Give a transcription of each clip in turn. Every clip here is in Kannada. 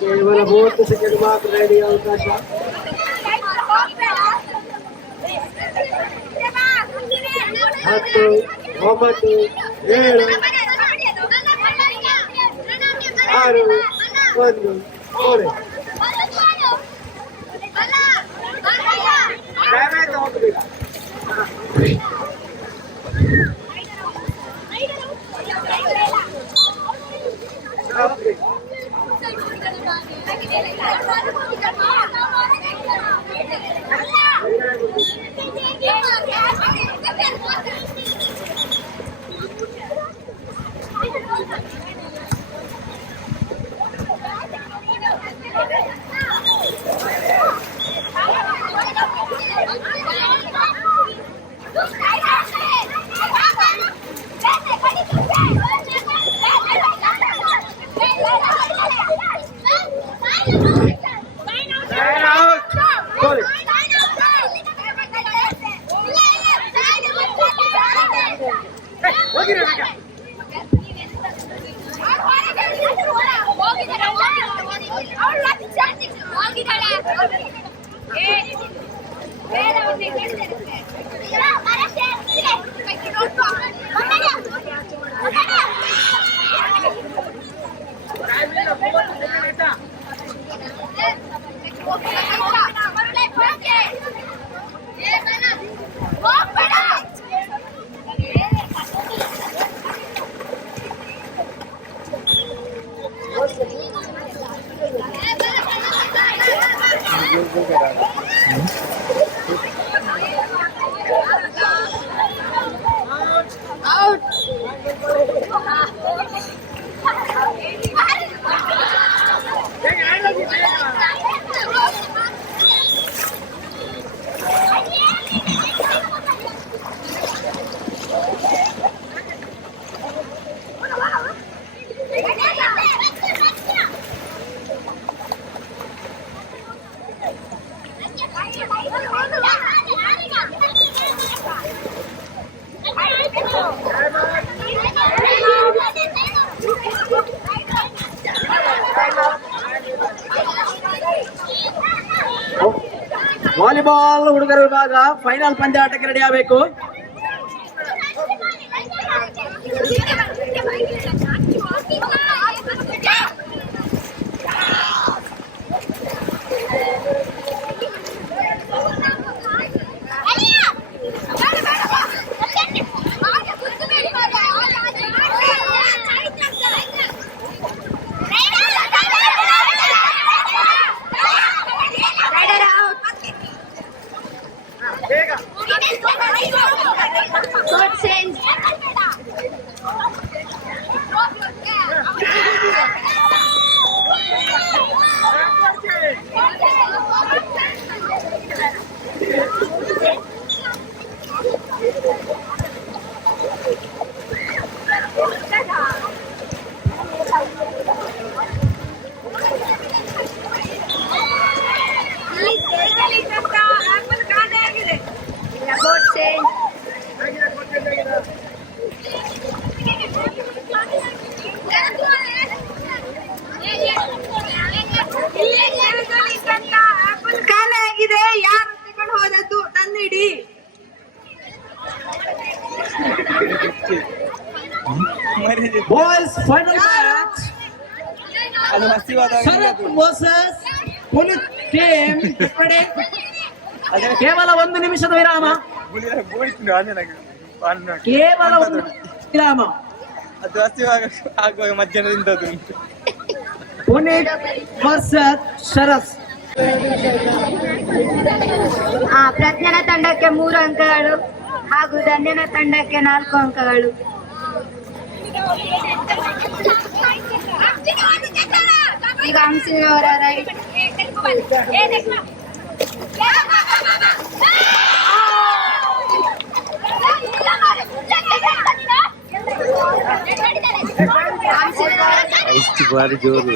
ಕೇವಲ 30 ಸೆಕೆಂಡ್ ಮಾತ್ರ ರೆಡಿ ಅವಕಾಶ. 10, 9, 7, 6, 1, ಓಡಿ. ವಾಲಿಬಾಲ್ ಹುಡುಗರ ವಿಭಾಗ ಫೈನಲ್ ಪಂದ್ಯಾಟಕ್ಕೆ ರೆಡಿ ಆಗಬೇಕು. Boys, final match. Sarat versus Punit team. ಕೇವಲ 1 ನಿಮಿಷದ ವಿರಾಮ. ಕೇವಲ 1 ವಿರಾಮ. ಅದು ಆಗುವಾಗ ಮಧ್ಯಾಹ್ನದಿಂದ ಪುನೀತ್ ವರ್ಸಸ್ ಶರತ್. ಪ್ರಜ್ಞಾನ ತಂಡಕ್ಕೆ 3 ಅಂಕಗಳು ಹಾಗೂ ಧನ್ಯನ ತಂಡಕ್ಕೆ 4 ಅಂಕಗಳು. ಈಗ ಹಂಸಿನವರ ರೈಟ್. ಭಾರಿ ಜೋರು.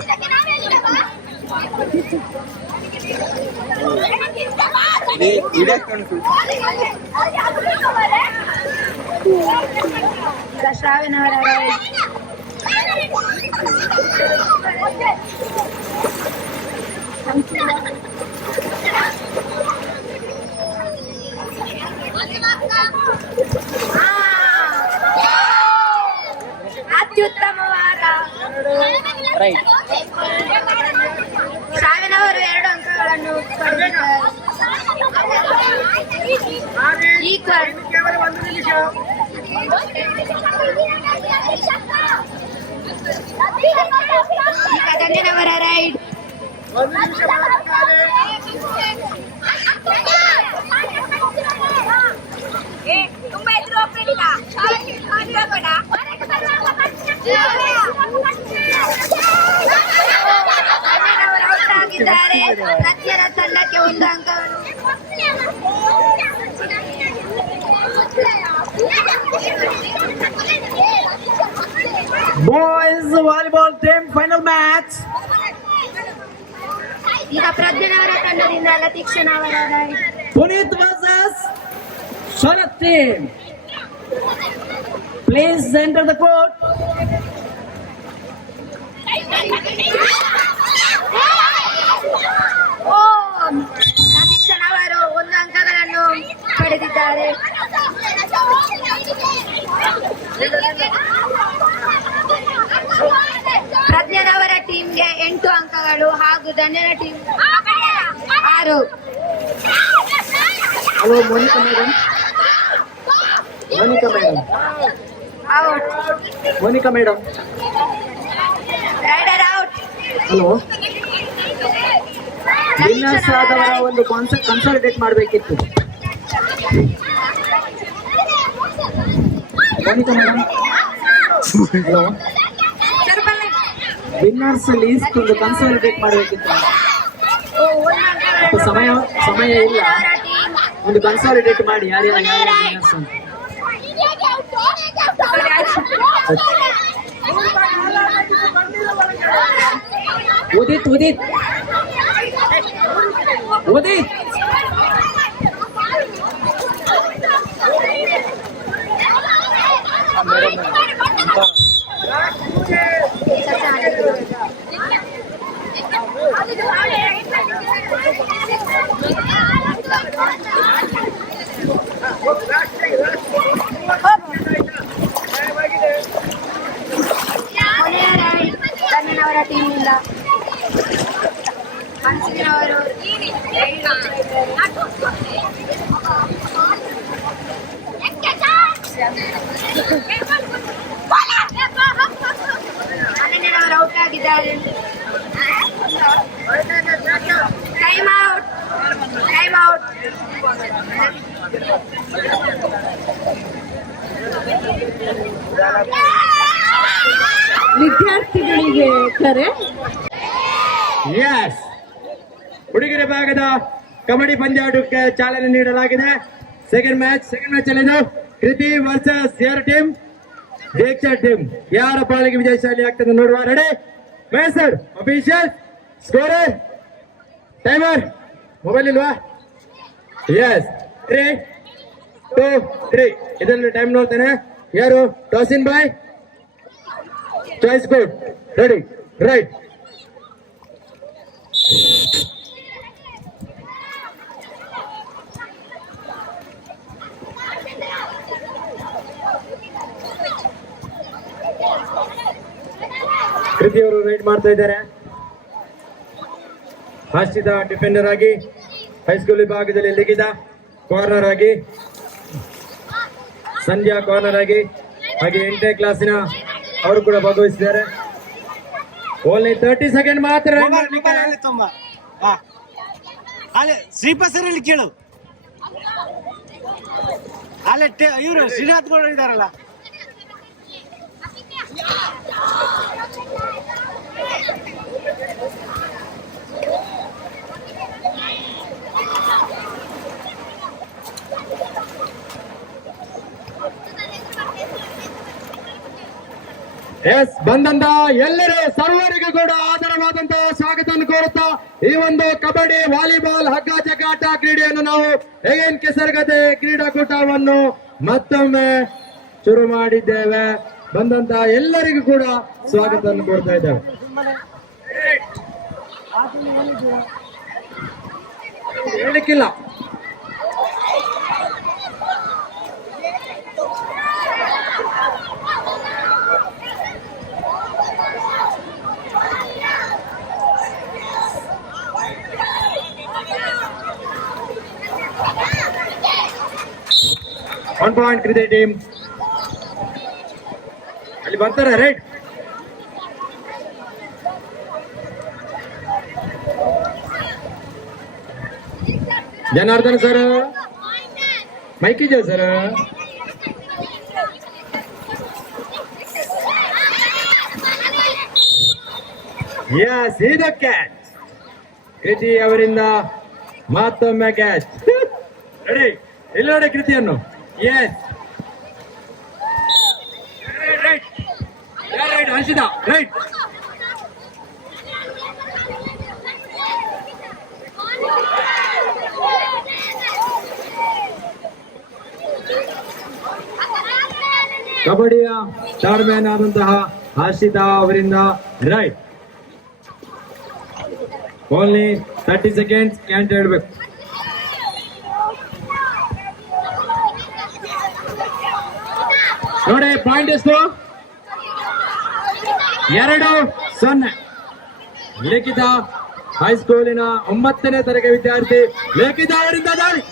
ಶ್ರಾವಣವರ ಸಾವಿನವರು 2 ಅಂಕಗಳನ್ನು ಪಡೆದಿದ್ದಾರೆ. ಈಕ್ವಲ್. ಈಗ ಧನ್ಯನವರ ರೈಡ್. ತುಂಬಾ ಎದುರು ಹೋಗ್ಬೇಡ. ಆಗಿದ್ದಾರೆ. ಪ್ರತ್ಯೇಕ ತಂಡಕ್ಕೆ 1 ಅಂಕಗಳು. Boys volleyball team final match. ಈಗ ಪ್ರಜ್ಞನವರ ತಂಡದಿಂದ ಲತೀಕ್ಷಣವರ raid. Puneeth versus Sharath team. Please enter the court. ಲತೀಕ್ಷಣವರು 1 ಅಂಕಗಳನ್ನು ಪಡೆದಿದ್ದಾರೆ. ಪ್ರಜ್ಞನವರ ಟೀಮ್ಗೆ 8 ಅಂಕಗಳು ಹಾಗೂ ಧನ್ಯನ team 6. Hello Monica madam. Monica madam. Out. Monica madam. Raider out. Hello. Winners ಆದವರ ಒಂದು ಕನ್ಸಾಲಿಡೇಟ್ ಮಾಡಬೇಕಿತ್ತು. Monica madam. Hello. Winners list ಒಂದು ಕನ್ಸಾಲಿಡೇಟ್ ಮಾಡಬೇಕಿತ್ತು. ಸಮಯ ಇಲ್ಲ. ಒಂದು ಕನ್ಸಾಲಿಡೇಟ್ ಮಾಡಿ ಯಾರ್ಯಾರು ವಿನ್ನರ್ಸ್ ಅಂತ. ಉದಿತ್ ಉದಿತ್ ಉದಿತ್. ಧನ್ಯನವರ ಟೀಮಿಂದ ಹನ್ಸಿನವರು ಅನನ್ಯನವರು ಔಟ್ ಆಗಿದ್ದಾರೆ. Time out. Time out. ವಿದ್ಯಾರ್ಥಿಗಳಿಗೆ ಕರೆ. ಎಸ್, ಹುಡುಗಿರ ಭಾಗದ ಕಬಡ್ಡಿ ಪಂದ್ಯಾಟಕ್ಕೆ ಚಾಲನೆ ನೀಡಲಾಗಿದೆ. ಸೆಕೆಂಡ್ ಮ್ಯಾಚ್ ಅಲ್ಲಿದ್ದು ಕೃತಿ ವರ್ಸಸ್ ಯಾರ ಟೀಮ್? ದೀಕ್ಷಾ ಟೀಮ್. ಯಾರ ಪಾಲಿಗೆ ವಿಜಯಶಾಲಿ ಆಗ್ತದೆ ನೋಡುವ. Ready measurer official scorer timer. Mobile ಇಲ್ವಾ? ಎಸ್. 3, 2, 3 ಇದರಲ್ಲಿ ಟೈಮ್ ನೋಡ್ತಾನೆ. ಯಾರು? ಟಾಸಿನ್ boy. Choice good. Ready right. Kriti ಅವರು ರೈಡ್ ಮಾಡ್ತಾ ಇದ್ದಾರೆ. ಹಾಸ್ಯದ ಡಿಫೆಂಡರ್ ಆಗಿ, ಹೈಸ್ಕೂಲ್ ವಿಭಾಗದಲ್ಲಿ ಲಿಖಿತ ಕಾರ್ನರ್ ಆಗಿ, ಸಂಧ್ಯಾ ಕಾರ್ನರ್ ಆಗಿ, ಹಾಗೆ 8ನೇ ಕ್ಲಾಸಿನ ಅವರು ಕೂಡ ಭಾಗವಹಿಸಿದ್ದಾರೆ. ಓನ್ಲಿ 30 ಸೆಕೆಂಡ್ ಮಾತ್ರ. ಶ್ರೀಪಸರಲ್ಲಿ ಕೇಳು. ಅಲ್ಲೇ ಇವರು ಶ್ರೀನಾಥ್ ಗೌಡ ಇದಾರಲ್ಲ. ಎಸ್, ಬಂದಂತ ಎಲ್ಲರೂ ಸರ್ವರಿಗೂ ಕೂಡ ಆದರವಾದಂತಹ ಸ್ವಾಗತವನ್ನು ಕೋರುತ್ತಾ ಈ ಒಂದು ಕಬಡ್ಡಿ ವಾಲಿಬಾಲ್ ಹಗ್ಗ ಜಗ್ಗಾಟ ಕ್ರೀಡೆಯನ್ನು ನಾವು ಹೇಗೇನ್ ಕೆಸರಗದೆ ಕ್ರೀಡಾಕೂಟವನ್ನು ಮತ್ತೊಮ್ಮೆ ಶುರು ಮಾಡಿದ್ದೇವೆ. ಬಂದಂತ ಎಲ್ಲರಿಗೂ ಕೂಡ ಸ್ವಾಗತವನ್ನು ಕೋರ್ತಾ ಇದ್ದೇವೆ. ಹೇಳಿಕ್ಕಿಲ್ಲ. 1 point Kriti team. ಅಲ್ಲಿ ಬರ್ತಾರೆ ರೈಟ್. ಜನಾರ್ದನ್ ಸರ್ ಮೈಕ್ ಇದೆಯಾ ಸರ್? ಯಸ್ ಇದು ಕ್ಯಾಚ್. ಕೃತಿ ಅವರಿಂದ ಮತ್ತೊಮ್ಮೆ ಕ್ಯಾಚ್. ರೆಡಿ ಇಲ್ಲಿ ನೋಡಿ ಕೃತಿಯನ್ನು. ಎಸ್ ರೈಟ್ ರೈಟ್ ಹರ್ಷಿತ ರೈಟ್. ಕಬಡ್ಡಿಯ ಸ್ಟಾರ್ ಮ್ಯಾನ್ ಆದಂತಹ ಹರ್ಷಿತಾ ಅವರಿಂದ ರೈಟ್. ಓನ್ಲಿ 30 ಸೆಕೆಂಡ್ಸ್ ಕ್ಯಾಂಟ್ ಹೇಳ್ಬೇಕು. ನೋಡಿ ಪಾಯಿಂಟ್ ಎಷ್ಟು? 2-0. ಲಿಖಿತ ಹೈಸ್ಕೂಲಿನ 9ನೇ ತರಗತಿ ವಿದ್ಯಾರ್ಥಿ ಲಿಖಿತ ಅವರಿಂದ ದಾಳಿ.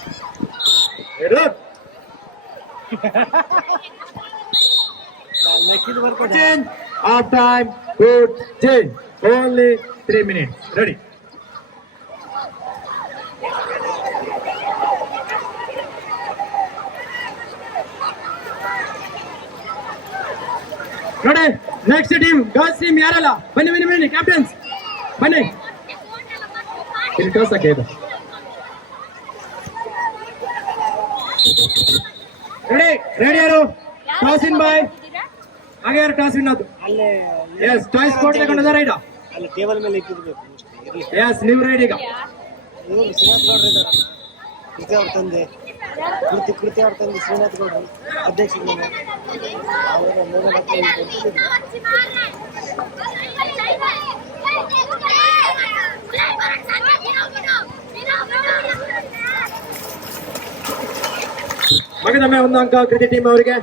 Change of time, good change. Only 3 minutes. Ready. ನೋಡಿ ನೆಕ್ಸ್ಟ್ ಟೀಮ್ ಗರ್ಲ್ಸ್ ಟೀಮ್ ಯಾರಲ್ಲ ಬನ್ನಿ ಬನ್ನಿ ಬನ್ನಿ ಕ್ಯಾಪ್ಟನ್ಸ್ ಬನ್ನಿ ಇಲ್ಲಿ ಕಳ್ಸಕ್ಕೆ ಇದು ರೆಡಿ ರೆಡಿ ಯಾರು ಟಾಸ್ ಇನ್ ಬಾಯ್ ಹಾಗೆ ಯಾರು ಟಾಸ್ ಇನ್ ಅದು ಎಸ್ ಚಾಯ್ಸ್ ಕೋಡ್ ತಗೊಂಡಿದ್ದಾರೆ ಈಗ ಅಲ್ಲಿ ಟೇಬಲ್ ಮೇಲೆ ಇಟ್ಟಿರ್ಬೇಕು. ಎಸ್ ನೀವು ರೆಡಿ ಈಗ ಇವರು ಶ್ರೀನಾಥ್ ಗೌಡ್ರು ಇದ್ದಾರಲ್ಲ, ಕೃತಿ ಅವ್ರ ತಂದೆ ಕೃತಿ ಅವ್ರ ತಂದೆ ಶ್ರೀನಾಥ್ ಗೌಡ್ರು ಅಧ್ಯಕ್ಷರು. ಮಗದೊಮ್ಮೆ 1 ಅಂಕ ಕೃತಿ ಟೀಮ್ ಅವರಿಗೆ.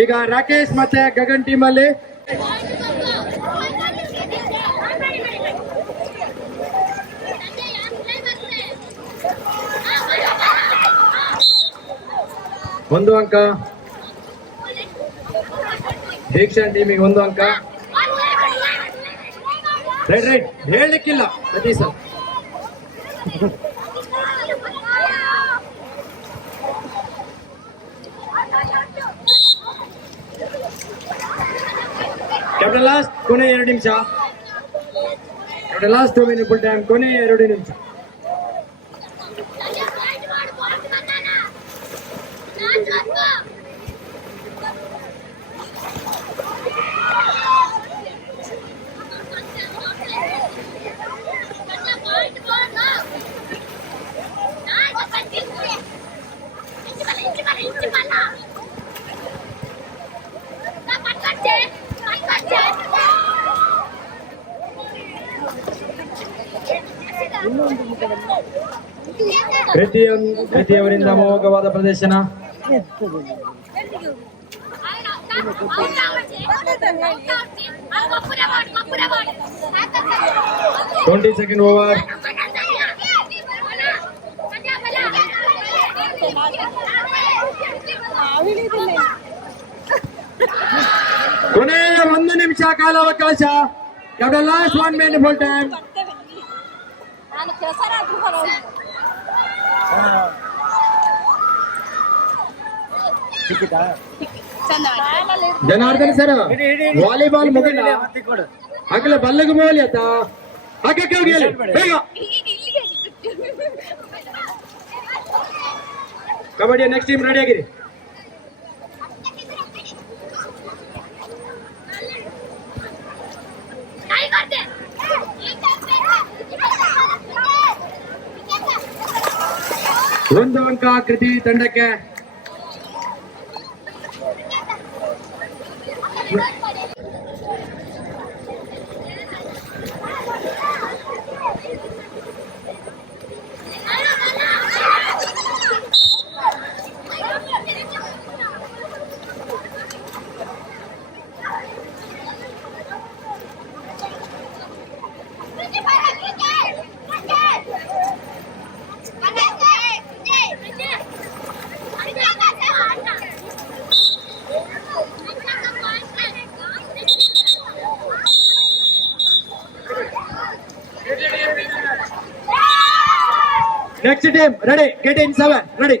ಈಗ ರಾಕೇಶ್ ಮತ್ತೆ ಗಗನ್ ಟೀಮ್ ಅಲ್ಲಿ ಒಂದು ಅಂಕ. ದೀಕ್ಷನ್ ಟೀಮಿಗೆ 1 ಅಂಕ. ರೈಟ್ ರೈಟ್ ಹೇಳಲಿಕ್ಕಿಲ್ಲ ಪ್ರತಿ ಸಲ. ಕ್ಯಾಪ್ಟನ್ ಲಾಸ್ಟ್ ಕೊನೆ 2 ನಿಮಿಷ. Captain last 2 minute full time ಕೊನೆ 2 ನಿಮಿಷ. ಕೃತಿಯವರಿಂದ ಅಮೋಘವಾದ ಪ್ರದರ್ಶನ. 20 ಸೆಕೆಂಡ್ ಓವರ್. ಕೊನೆಯ 1 ನಿಮಿಷ ಕಾಲಾವಕಾಶ. Last 1 minute full time. Janardhan sir volleyball ಮುಗಿಲ್ಲ ಆಗಲೇ ಬಲ್ಲಗ ಮೋಲಿ ಆತ ಹಾಕಕ್ಕೆ ಹೋಗಿ ಬೇಗ. ಕಬಡ್ಡಿ ನೆಕ್ಸ್ಟ್ ಟೀಮ್ ರೆಡಿ ಆಗಿರಿ. ಒಂದು ಅಂಕ ಕೃತಿ ತಂಡಕ್ಕೆ. Next team ready, get in 7 ready.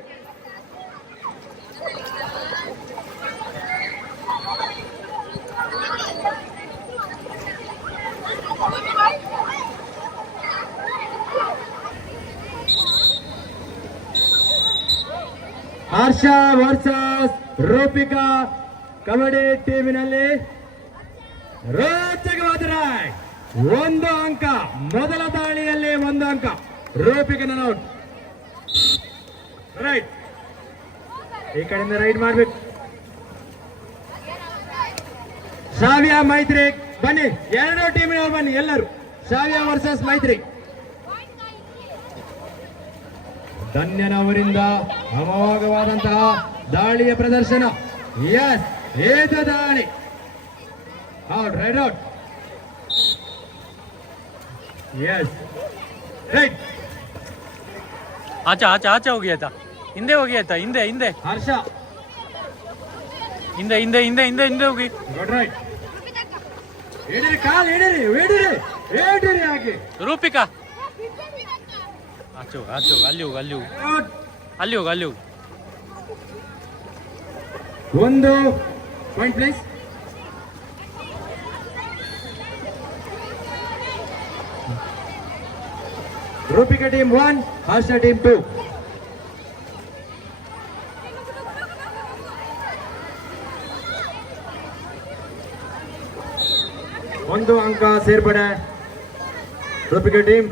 Harsha versus Rupika kabaddi ಟೀಮಿನಲ್ಲಿ ರೋಚಕವಾದ ರಾಯ್. 1 ಅಂಕ, ಮೊದಲ ದಾಳಿಯಲ್ಲಿ 1 ಅಂಕ. ರೂಪಿಕನ ಔಟ್. ರೈಟ್, ಈ ಕಡೆಯಿಂದ ರೈಡ್ ಮಾಡ್ಬೇಕು. ಶ್ರಾವ್ಯ ಮೈತ್ರಿ ಬನ್ನಿ, 2 ಟೀಮಿನವರು ಬನ್ನಿ ಎಲ್ಲರೂ. ಶ್ರಾವ್ಯ ವರ್ಸಸ್ ಮೈತ್ರಿ. ಧನ್ಯನವರಿಂದ ಅಮೋಘವಾದಂತಹ ದಾಳಿಯ ಪ್ರದರ್ಶನ. ಎಸ್, ಏದು ದಾಳಿ. Out, right out. Yes, right. ಆಚೆ ಆಚೆ ಆಚೆ ಹೋಗಿ ಆಯ್ತಾ, ಹಿಂದೆ ಹೋಗಿ ಆಯ್ತಾ, ಹಿಂದೆ ಹಿಂದೆ ಹರ್ಷ ಹಿಂದೆ ಹಿಂದೆ ಹಿಂದೆ ಹಿಂದೆ ಹಿಂದೆ ಹೋಗಿ. Good right. ಹಿಡಿರಿ, ಕಾಲ್ ಹಿಡಿರಿ, ಹಿಡಿರಿ, ಹಿಡಿರಿ ಹಾಗೆ. ರೂಪಿಕಾ ಆಚೆ ಹೋಗಿ, ಆಚೆ ಹೋಗಿ, ಅಲ್ಲಿ ಹೋಗಿ, ಅಲ್ಲಿ ಹೋಗಿ, ಔಟ್. ಅಲ್ಲಿ ಹೋಗಿ, ಅಲ್ಲಿ ಹೋಗಿ. 1 point please. Roopika team 1, Harsha team 2. ಒಂದು ಅಂಕ ಸೇರ್ಪಡೆ ರೂಪಿಕಾ ಟೀಮ್.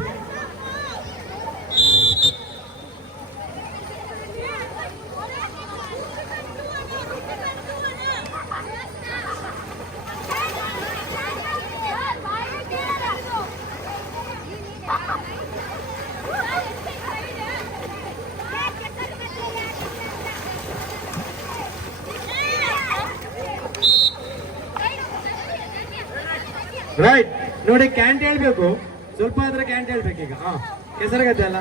ರೈಟ್, ನೋಡಿ ಕ್ಯಾಂಟ್ ಹೇಳ್ಬೇಕು, ಸ್ವಲ್ಪ ಆದ್ರೆ ಕ್ಯಾಂಟ್ ಹೇಳ್ಬೇಕು ಈಗ. ಕೆಸರಗದ್ದೆ ಅಲ್ಲ.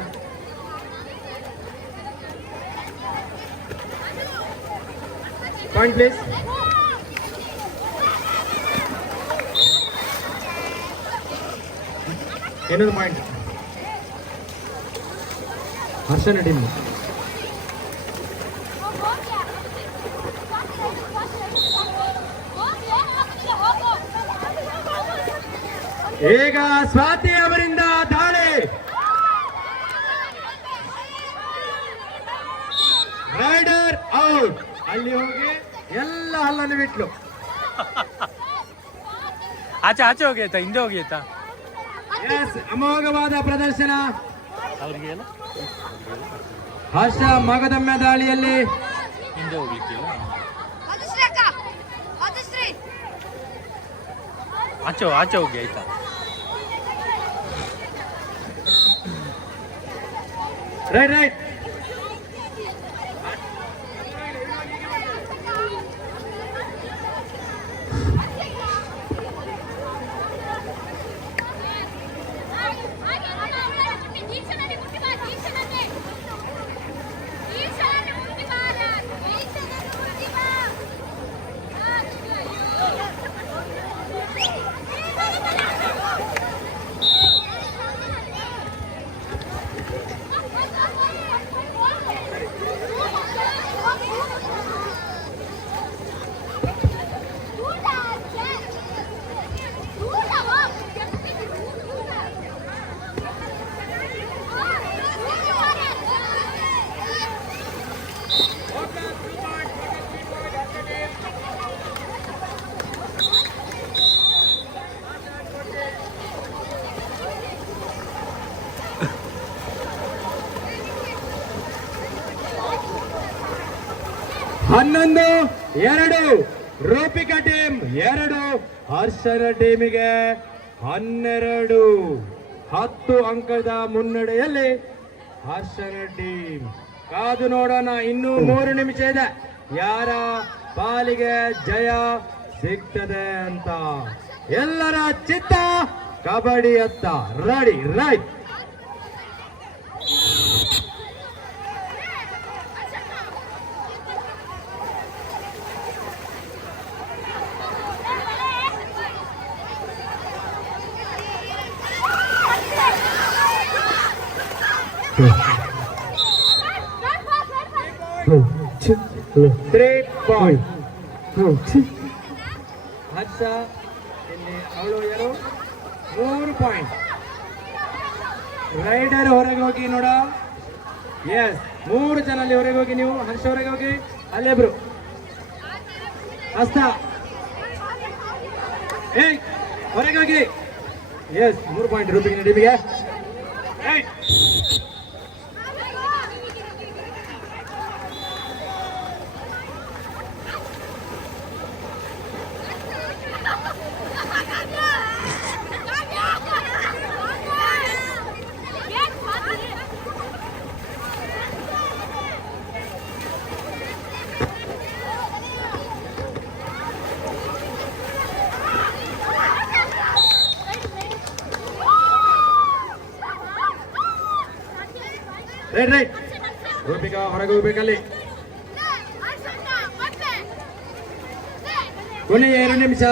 Point please. ಇನ್ನೊಂದು ಪಾಯಿಂಟ್ ಹರ್ಷನ ಟೀಮ್. ಈಗ ಸ್ವಾತಿ ಅವರಿಂದ ದಾಳಿ. Rider out. ಅಲ್ಲಿ ಹೋಗಿ ಎಲ್ಲ ಹಲ್ಲನ್ನು ಬಿಟ್ಲು. ಆಚೆ ಆಚೆ ಹೋಗಿ ಆಯ್ತಾ, ಹಿಂದೆ ಹೋಗಿ ಆಯ್ತಾ. ಎಸ್, ಅಮೋಘವಾದ ಪ್ರದರ್ಶನ. ಅವ್ರಿಗೆ ಎಲ್ಲ ಹರ್ಷ ಮಗದೊಮ್ಮೆ ದಾಳಿಯಲ್ಲಿ. ಹಿಂದೆ ಹೋಗ್ಲಿಕ್ಕಿಲ್ಲ, ಆಚೆ ಆಚೆ ಹೋಗಿ ಆಯ್ತಾ. Right, right. ಹನ್ನೊಂದು 2 ರೂಪಿಕಾ ಟೀಮ್ 2, ಹರ್ಷನ ಟೀಮಿಗೆ 12. 10 ಅಂಕದ ಮುನ್ನಡೆಯಲ್ಲಿ ಹರ್ಷನ ಟೀಮ್. ಕಾದು ನೋಡೋಣ, ಇನ್ನೂ 3 ನಿಮಿಷ ಇದೆ, ಯಾರ ಪಾಲಿಗೆ ಜಯ ಸಿಗ್ತದೆ ಅಂತ. ಎಲ್ಲರ ಚಿತ್ತ ಕಬಡ್ಡಿ ಅತ್ತ. Ready, right. 3 ಪಾಯಿಂಟ್. ಹರ್ಷ ಇಲ್ಲಿ ಅವಳು ಯಾರು 3 ಪಾಯಿಂಟ್. ರೈಡರ್ ಹೊರಗೆ ಹೋಗಿ ನೋಡ. ಎಸ್ 3 ಜನ ಅಲ್ಲಿ ಹೊರಗೆ ಹೋಗಿ. ನೀವು ಹರ್ಷ ಹೊರಗೆ ಹೋಗಿ. ಅಲ್ಲೇಬ್ರು ಹಸ್ತ ಹೊರಗೆ ಹೋಗಿ. ಎಸ್ 3 ಪಾಯಿಂಟ್ ರೂಪಿಗೆ ನಿಮಗೆ. ರೈಟ್ ರೂಪಿಕಾ ಹೊರಗೆ ಹೋಗ್ಬೇಕಲ್ಲಿ. ಕೊನೆಯ 2 ನಿಮಿಷ.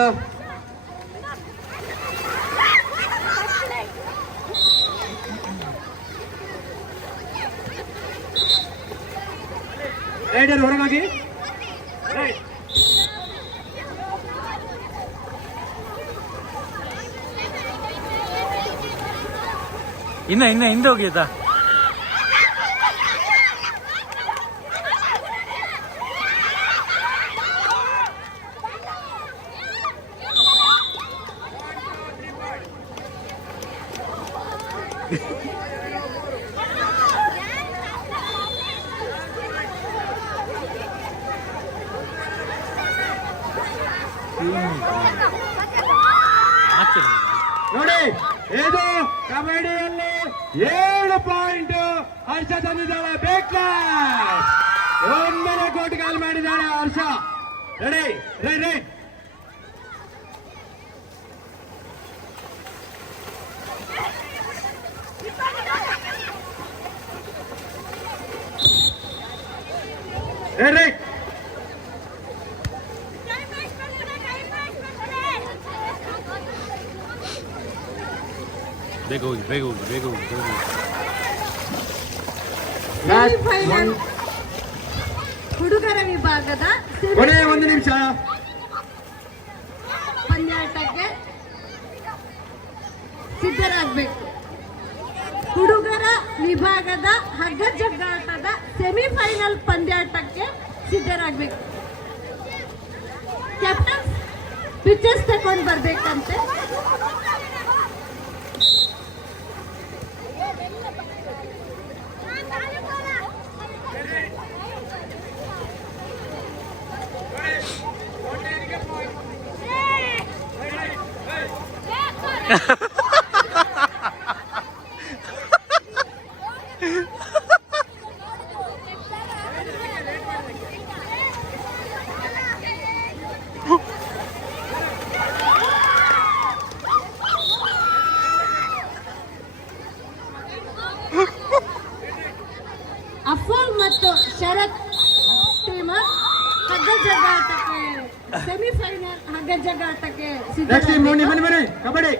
ರೈಡರ್ ಹೊರಗಾಗಿ. ಇನ್ನ ಹಿಂದೆ ಹೋಗಿ ಆಯ್ತಾ. ನೋಡಿ ಇದು ಕಬಡ್ಡಿಯಲ್ಲಿ 7 ಪಾಯಿಂಟ್ ಹರ್ಷ ತಂದಿದ್ದಾಳೆ. ಬೇಕ್ಲಾಸ್ ಒಮ್ಮೆಲೆ ಕೋಟ್ ಕಾಲ್ ಮಾಡಿದ್ದಾಳೆ ಹರ್ಷ. Ready ready. ರೆಡಿ. ಬೇಗ ಹೋಗಿ. ಸೆಮಿಫೈನಲ್ ಹುಡುಗರ ವಿಭಾಗದ ಕೊನೆಯ 1 ನಿಮಿಷ. ಪಂದ್ಯಾಟಕ್ಕೆ ಸಿದ್ಧರಾಗಬೇಕು. ಹುಡುಗರ ವಿಭಾಗದ ಹಗ್ಗ ಜಗ್ಗಾಟದ ಸೆಮಿಫೈನಲ್ ಪಂದ್ಯಾಟಕ್ಕೆ ಸಿದ್ಧರಾಗಬೇಕು. ಕ್ಯಾಪ್ಟನ್ ಪಿಚರ್ಸ್ ತಗೊಂಡು ಬರ್ಬೇಕಂತೆ. ಅಫೋಲ್ ಮತ್ತು ಶರತ್ ಟೀಮ್ ಹಗ್ಗ ಜಗ್ಗಾಟಕ್ಕೆ ಸೆಮಿಫೈನಲ್ ಹಗ್ಗ ಜಗ್ಗಾಟಕ್ಕೆ ನೆಕ್ಸ್ಟ್ ಟೀಮ್ ನೋಡಿ ಬನ್ನಿ ಕಬಡ್ಡಿ.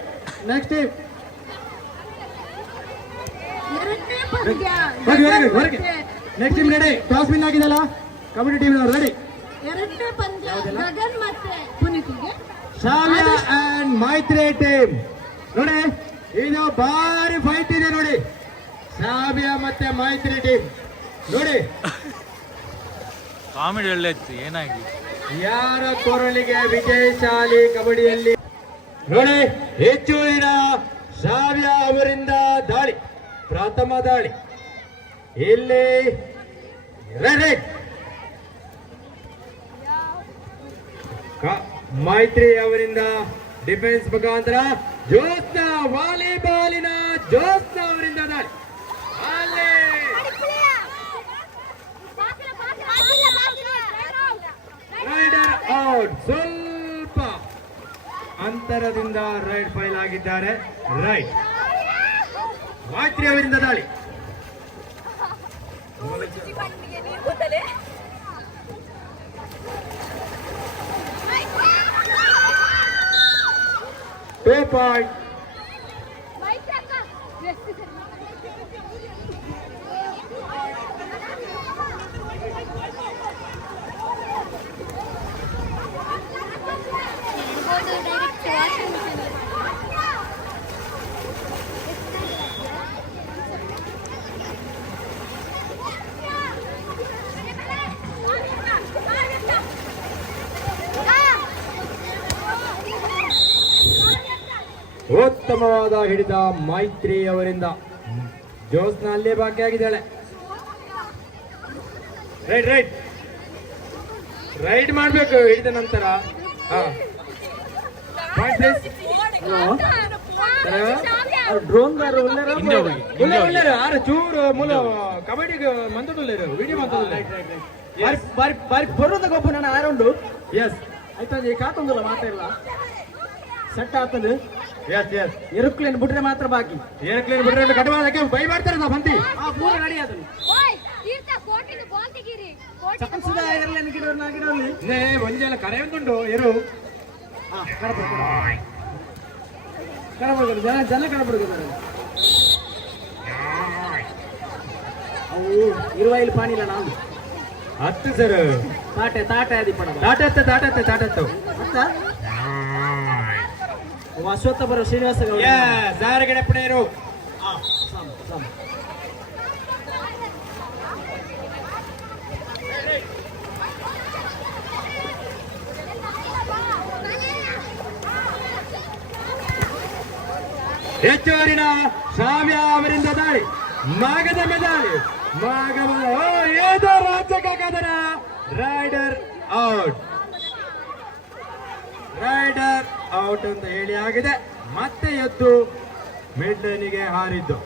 ನೆಕ್ಸ್ಟ್ ಟೀಮ್ ಎರಡನೇ ಪಂದ್ಯ ಹೊರಗೆ. Next team ready. Toss win ಆಗಿದಲ್ಲ ಕಬಡ್ಡಿ ಟೀಮ್ ರೆಡಿ. ಎರಡನೇ ಪಂದ್ಯ ಗಗನ್ ಮತ್ತೆ ಪುನೀತ್ಗೆ. ಶಾವ್ಯ ಅಂಡ್ ಮೈತ್ರಿ ಟೀಮ್ ನೋಡಿ. ಇದು ಭಾರಿ ಫೈಟ್ ಇದೆ ನೋಡಿ. ಶಾವ್ಯ ಮತ್ತೆ ಮೈತ್ರಿ ಟೀಮ್ ನೋಡಿ. ಕಾಮಿಡಿ ಒಳ್ಳೆ ಇತ್ತು. ಏನಾಗಿ ಯಾರ ಕೊರಳಿಗೆ ವಿಜಯಶಾಲಿ ಕಬಡ್ಡಿಯಲ್ಲಿ ನೋಡಿ. ಹೆಚ್ಚುಳಿನ ಶಾವ್ಯ ಅವರಿಂದ ದಾಳಿ. ಪ್ರಥಮ ದಾಳಿ ಇಲ್ಲಿ ರೆಡಿ. ಮೈತ್ರಿ ಅವರಿಂದ ಡಿಫೆನ್ಸ್ ಮುಖಾಂತರ ಜ್ಯೋತ್ಸ್ನಾ ವಾಲಿಬಾಲಿನ ಜ್ಯೋತ್ಸ್ನಾ ಅವರಿಂದ ದಾಳಿ. ಅಲ್ಲಿ ರೈಡರ್ ಔಟ್. ಸ್ವಲ್ಪ ಅಂತರದಿಂದ ರೈಡ್ ಫೈಲ್ ಆಗಿದ್ದಾರೆ. ರೈಟ್ ಮೈತ್ರಿ ಅವರಿಂದ ದಾಳಿ. Two point. ಉತ್ತಮವಾದ ಹಿಡಿತ ಮೈತ್ರಿ ಅವರಿಂದ. ಜೋಸ್ನ ಅಲ್ಲೇ ಭಾಗಿಯಾಗಿದ್ದಾಳೆ. ರೈಟ್ ರೈಟ್ ರೈಟ್ ಮಾಡ್ಬೇಕು ಹಿಡಿದ ನಂತರ. ಡ್ರೋನ್ದಾರು ಆರು ಚೂರು ಮೂಲ ಕಬಡ್ಡಿಗೆ ಮಂತದಲ್ಲೇರು ವಿಡಿಯೋ ಬಾರಿ ಬರೋದ ಗೊಬ್ಬ ನಾನು ಆರೌಂಡು ಎಸ್ ಆಯ್ತದೆ ಕಾತೊಂದಲ್ಲ ಮಾತಾಡಲ್ಲ ಸೆಟ್ ಆಗ್ತದೆ. ಎಸ್ ಎಸ್ ಏರೋಪ್ಲೇನ್ ಬಿಟ್ರೆ ಮಾತ್ರ ಬಾಕಿ. ಏರೋಪ್ಲೇನ್ ಬಿಟ್ರೆ ಕಡಿಮೆ ಬೈ ಮಾಡ್ತಾರೆ ನಾವು ಬಂದಿ ಮೂರು ಗಾಡಿ ಅದನ್ನು ಸಕನ್ಸಿದ ಏರ್ಲೈನ್ ಗಿಡಲ್ಲಿ ಒಂದೆಲ್ಲ ಕರೆ ಉಂಟು ಏರು ಕಡಬಡ್ತಾರೆ ಜನ ಕಡಬಡ್ತಾರೆ. ಅವು ಇರುವ ಇಲ್ಲಿ ಪಾಣಿಲ್ಲ ನಾವು ಹತ್ತು ಸರ್ ತಾಟೆ ಅದಿ ಪಡ ತಾಟತ್ತು ಅಶ್ವತ್ಥ ಬರೋ ಶ್ರೀನಿವಾಸ ಗೌಡ ಸಾರಗಡೆ ಪುಣೇರು. ಹೆಚ್ಚುವರಿನ ಶ್ರಾವ್ಯ ಅವರಿಂದ ದಾಳಿ ಮಾಗದ ಮೆದಾಳಿ ಏದೋ ರಾಜ್ಯಕ್ಕಾಗದರ ರೈಡರ್ ಔಟ್ ಅಂತ ಹೇಳಿ ಆಗಿದೆ. ಮತ್ತೆ ಎದ್ದು ಮಿಡ್ ಲೈನಿಗೆ ಹಾರಿದ್ದು.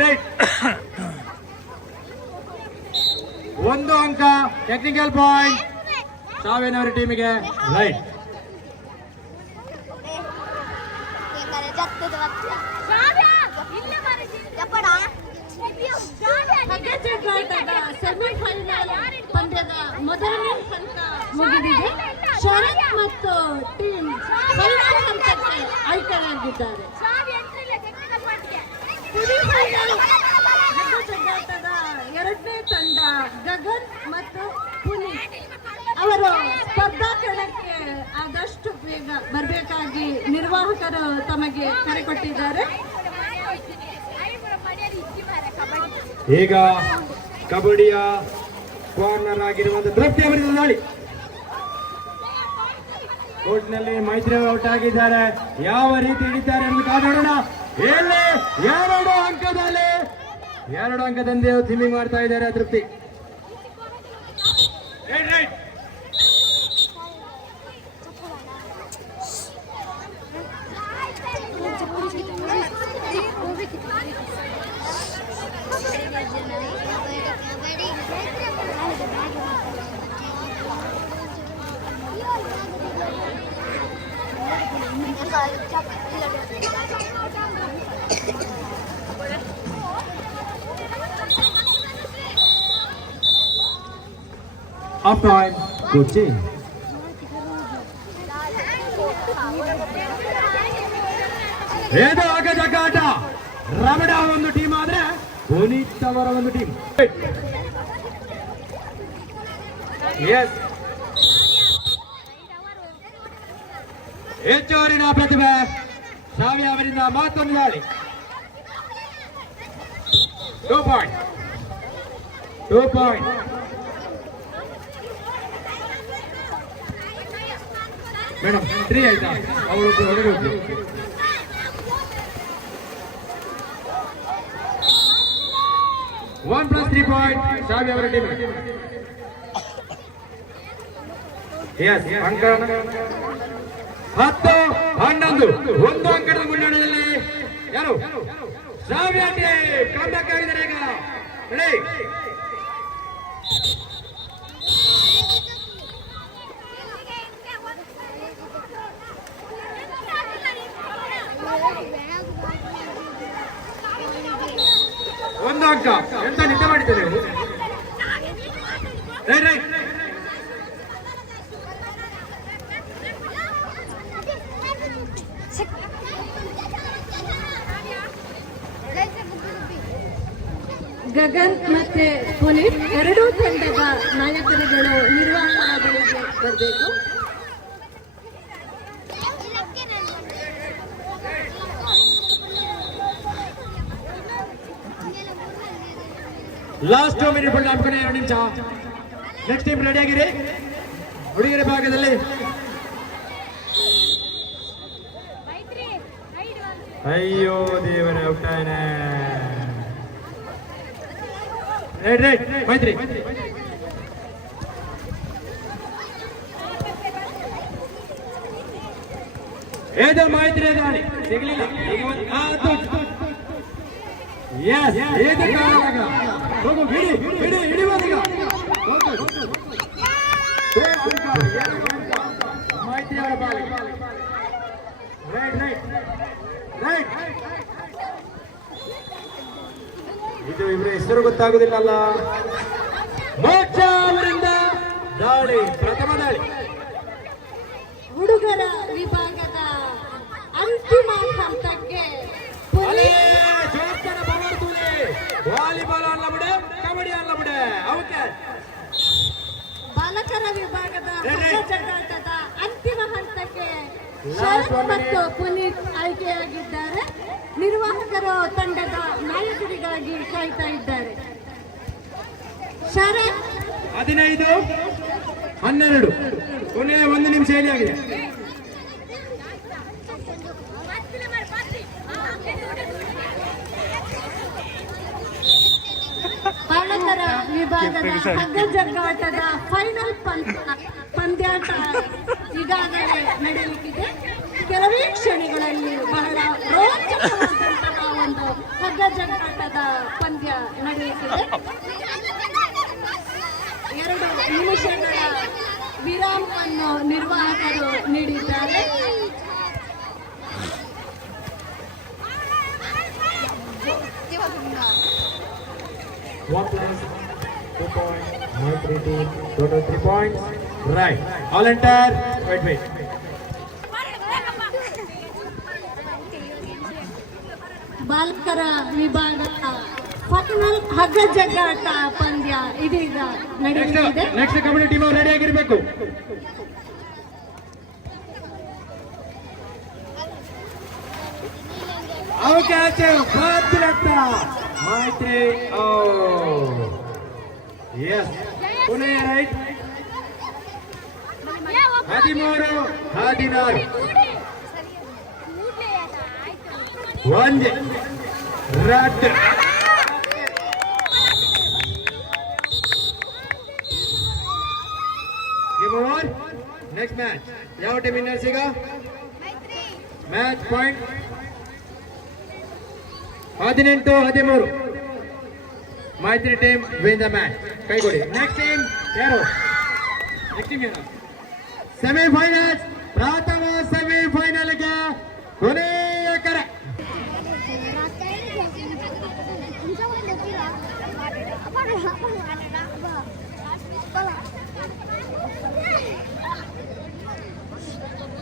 ರೈಟ್ ಒಂದು ಅಂಕ ಟೆಕ್ನಿಕಲ್ ಪಾಯಿಂಟ್ ಶ್ರಾವ್ಯನವರ ಟೀಮಿಗೆ. ರೈಟ್ ಸೆಮಿಫೈನಲ್ ಪಂದ್ಯದ ಮೊದಲನೇ ಹಂತ ಮುಗಿದಿದೆ. ಶರತ್ ಮತ್ತು ಟೀಮ್ ಫೈನಲ್ ಹಂತಕ್ಕೆ ಆಯ್ಕೆಯಾಗಿದ್ದಾರೆ. ಜಗ್ಗಾಟದ ಎರಡನೇ ತಂಡ ಗಗನ್ ಮತ್ತು ಪುನೀತ್ ಅವರು ಸ್ಪರ್ಧಾ ಕಣಕ್ಕೆ ಆದಷ್ಟು ಬೇಗ ಬರಬೇಕಾಗಿ ನಿರ್ವಾಹಕರು ತಮಗೆ ಕರೆ ಕೊಟ್ಟಿದ್ದಾರೆ. ಈಗ ಕಬಡ್ಡಿಯ ಕಾರ್ನರ್ ಆಗಿರುವಂತಹ ತೃಪ್ತಿ ಅವರಿಂದ ದಾಳಿ. ಕೋರ್ಟ್ನಲ್ಲಿ ಮೈತ್ರಿ ಔಟ್ ಆಗಿದ್ದಾರೆ. ಯಾವ ರೀತಿ ಹಿಡಿತಾರೆ ಎಂದು ಕಾಣೋಣ. ಇಲ್ಲಿ ಎರಡು ಅಂಕದಂತೆ ಥಿಮ್ಮಿಂಗ್ ಮಾಡ್ತಾ ಇದ್ದಾರೆ ತೃಪ್ತಿ. Half time, coaching. ಏದು ಜಗ್ಗಾಟ. ರಮಣ ಒಂದು ಟೀಮ್ ಆದ್ರೆ ಪುನೀತ್ ಅವರ ಒಂದು ಟೀಮ್. ಎಸ್ ಹೆಚ್ಚುವರಿನ ಪ್ರತಿಭೆ ಶ್ರಾವ್ಯ ಅವರಿಂದ ಮತ್ತೊಂದು ದಾಳಿ. 2 ಪಾಯಿಂಟ್ ಮೇಡಮ್ 3 ಆಯ್ತಾ? ಅವಳು ಹೊರಗೆ ಹೋಗ್ಲಿ. 1+3 ಪಾಯಿಂಟ್ ಶ್ರಾವ್ಯ ಅವರ ಟೀಮ್. ಎಸ್ ಅಂಕ 10-11 ಒಂದು ಅಂಕದ ಮುನ್ನಡೆಯಲ್ಲಿ ಯಾರು ಶ್ರಾವ್ಯ ಟೀಮ್ ಕಮ್ಬ್ಯಾಕ್ ಆಗಿದ್ದಾರೆ. ಈಗ ರೆಡಿ ಒಂದು ಅಂಕ. ಎಂತ ನಿದ್ದೆ ಮಾಡಿದ್ದೇನೆ ನೀವು? ರೈಟ್ ಗಗನ್ ಮತ್ತೆ ಪುನೀತ್ ಎರಡೂ ತಂಡದ ನಾಯಕರುಗಳು ನಿರ್ವಹಣಾ ಬಳಿಗೆ ಬರಬೇಕು. ಲಾಸ್ಟ್ 2 ಮಿನಿಟ್ ಬಿಟ್ಟು ಹಾಕ್ಕೊಂಡು 2 ನಿಮಿಷ. ನೆಕ್ಸ್ಟ್ ಟೀಮ್ ರೆಡಿ ಆಗಿರಿ ಹುಡುಗಿಯರ ಭಾಗದಲ್ಲಿ. ಅಯ್ಯೋ ದೇವರೇ ಔಟಾನೆ. ರೈಟ್ ಮೈತ್ರಿ. ಏದು ಮೈತ್ರಿ ದಾಳಿ ಸಿಗಲಿಲ್ಲ. ಎಸ್ ಏದು ಕಾರಣ ಹೋಗು ಹಿಡಿ ಹಿಡಿ ಹಿಡಿಬೋದೀಗ. ಮೈತ್ರಿ ಅವರ ಬಾಲ್. ರೈಟ್ ಇದು ಇವರ ಹೆಸರು ಗೊತ್ತಾಗುದಿಲ್ಲಲ್ಲ. ಮೋಕ್ಷ ಅವರಿಂದ ದಾಳಿ, ಪ್ರಥಮ ದಾಳಿ. ಹುಡುಗರ ವಿಭಾಗದ ಅಂತಿಮ ಹಂತಕ್ಕೆ ವಾಲಿಬಾಲ್ ಅಲ್ಲ ಬಿಡೆ, ಕಬಡ್ಡಿ ಅಲ್ಲ ಬಿಡೆ. ಬಾಲಕರ ವಿಭಾಗದ ಜಗಾಟದ ಅಂತಿಮ ಹಂತಕ್ಕೆ ಶರತ್ ಮತ್ತು ಪುನೀತ್ ಆಯ್ಕೆಯಾಗಿದ್ದಾರೆ. ನಿರ್ವಾಹಕರು ತಂಡದ ನಾಯಕರಿಗಾಗಿ ಕಾಯ್ತಾ ಇದ್ದಾರೆ. ಶರತ್ 15-12 ಕೊನೆಯ 1 ನಿಮಿಷ ಆಗಿದೆ. ಬಾಲಕರ ವಿಭಾಗದ ಹಗ್ಗ ಜಗ್ಗಾಟದ ಫೈನಲ್ ಪಂದ್ಯಾಟ ಈಗಾಗಲೇ ನಡೆಯಲಿಕ್ಕಿದೆ. ಕೆಲವೇ ಕ್ಷಣಗಳಲ್ಲಿ ಬಹಳ ರೋಚಕವಾದಂತಹ ಒಂದು ಹಗ್ಗ ಜಗ್ಗಾಟದ ಪಂದ್ಯ ನಡೆಯುತ್ತಿದೆ. 2 ನಿಮಿಷಗಳ ವಿರಾಮವನ್ನು ನಿರ್ವಾಹಕರು ನೀಡಿದ್ದಾರೆ. +2 points. My 3 team total 3 points. Right. Alankar. Wait. ಬಾಲಕರ ವಿಭಾಗದ ಫೈನಲ್ ಹಗ್ಗ ಜಗ್ಗಾಟ ಪಂದ್ಯ ಇದೀಗ ನಡೆಯಲಿದೆ. ನೆಕ್ಸ್ಟ್ ಕಬಡ್ಡಿ ಟೀಮ್ ರೆಡಿ ಆಗಿರಬೇಕು. ಅವಕಾಶ ಭದ್ರತ ಮೈತ್ರಿ. S Pune right. 13-16 1 raid. Next match ಯಾವ ಟೀಮ್ ವಿನ್ನರ್ಸ್ ಈಗ? Match point 18-13. Maitri team win the match. ಕೈಗೊಡಿ. ನೆಕ್ಸ್ಟ್ ಟೀಮ್ ಯಾರು? ಸೆಮಿಫೈನಲ್ಸ್. ಪ್ರಥಮ ಸೆಮಿಫೈನಲ್ಗೆ ಕೊನೆಯ ಕರೆ.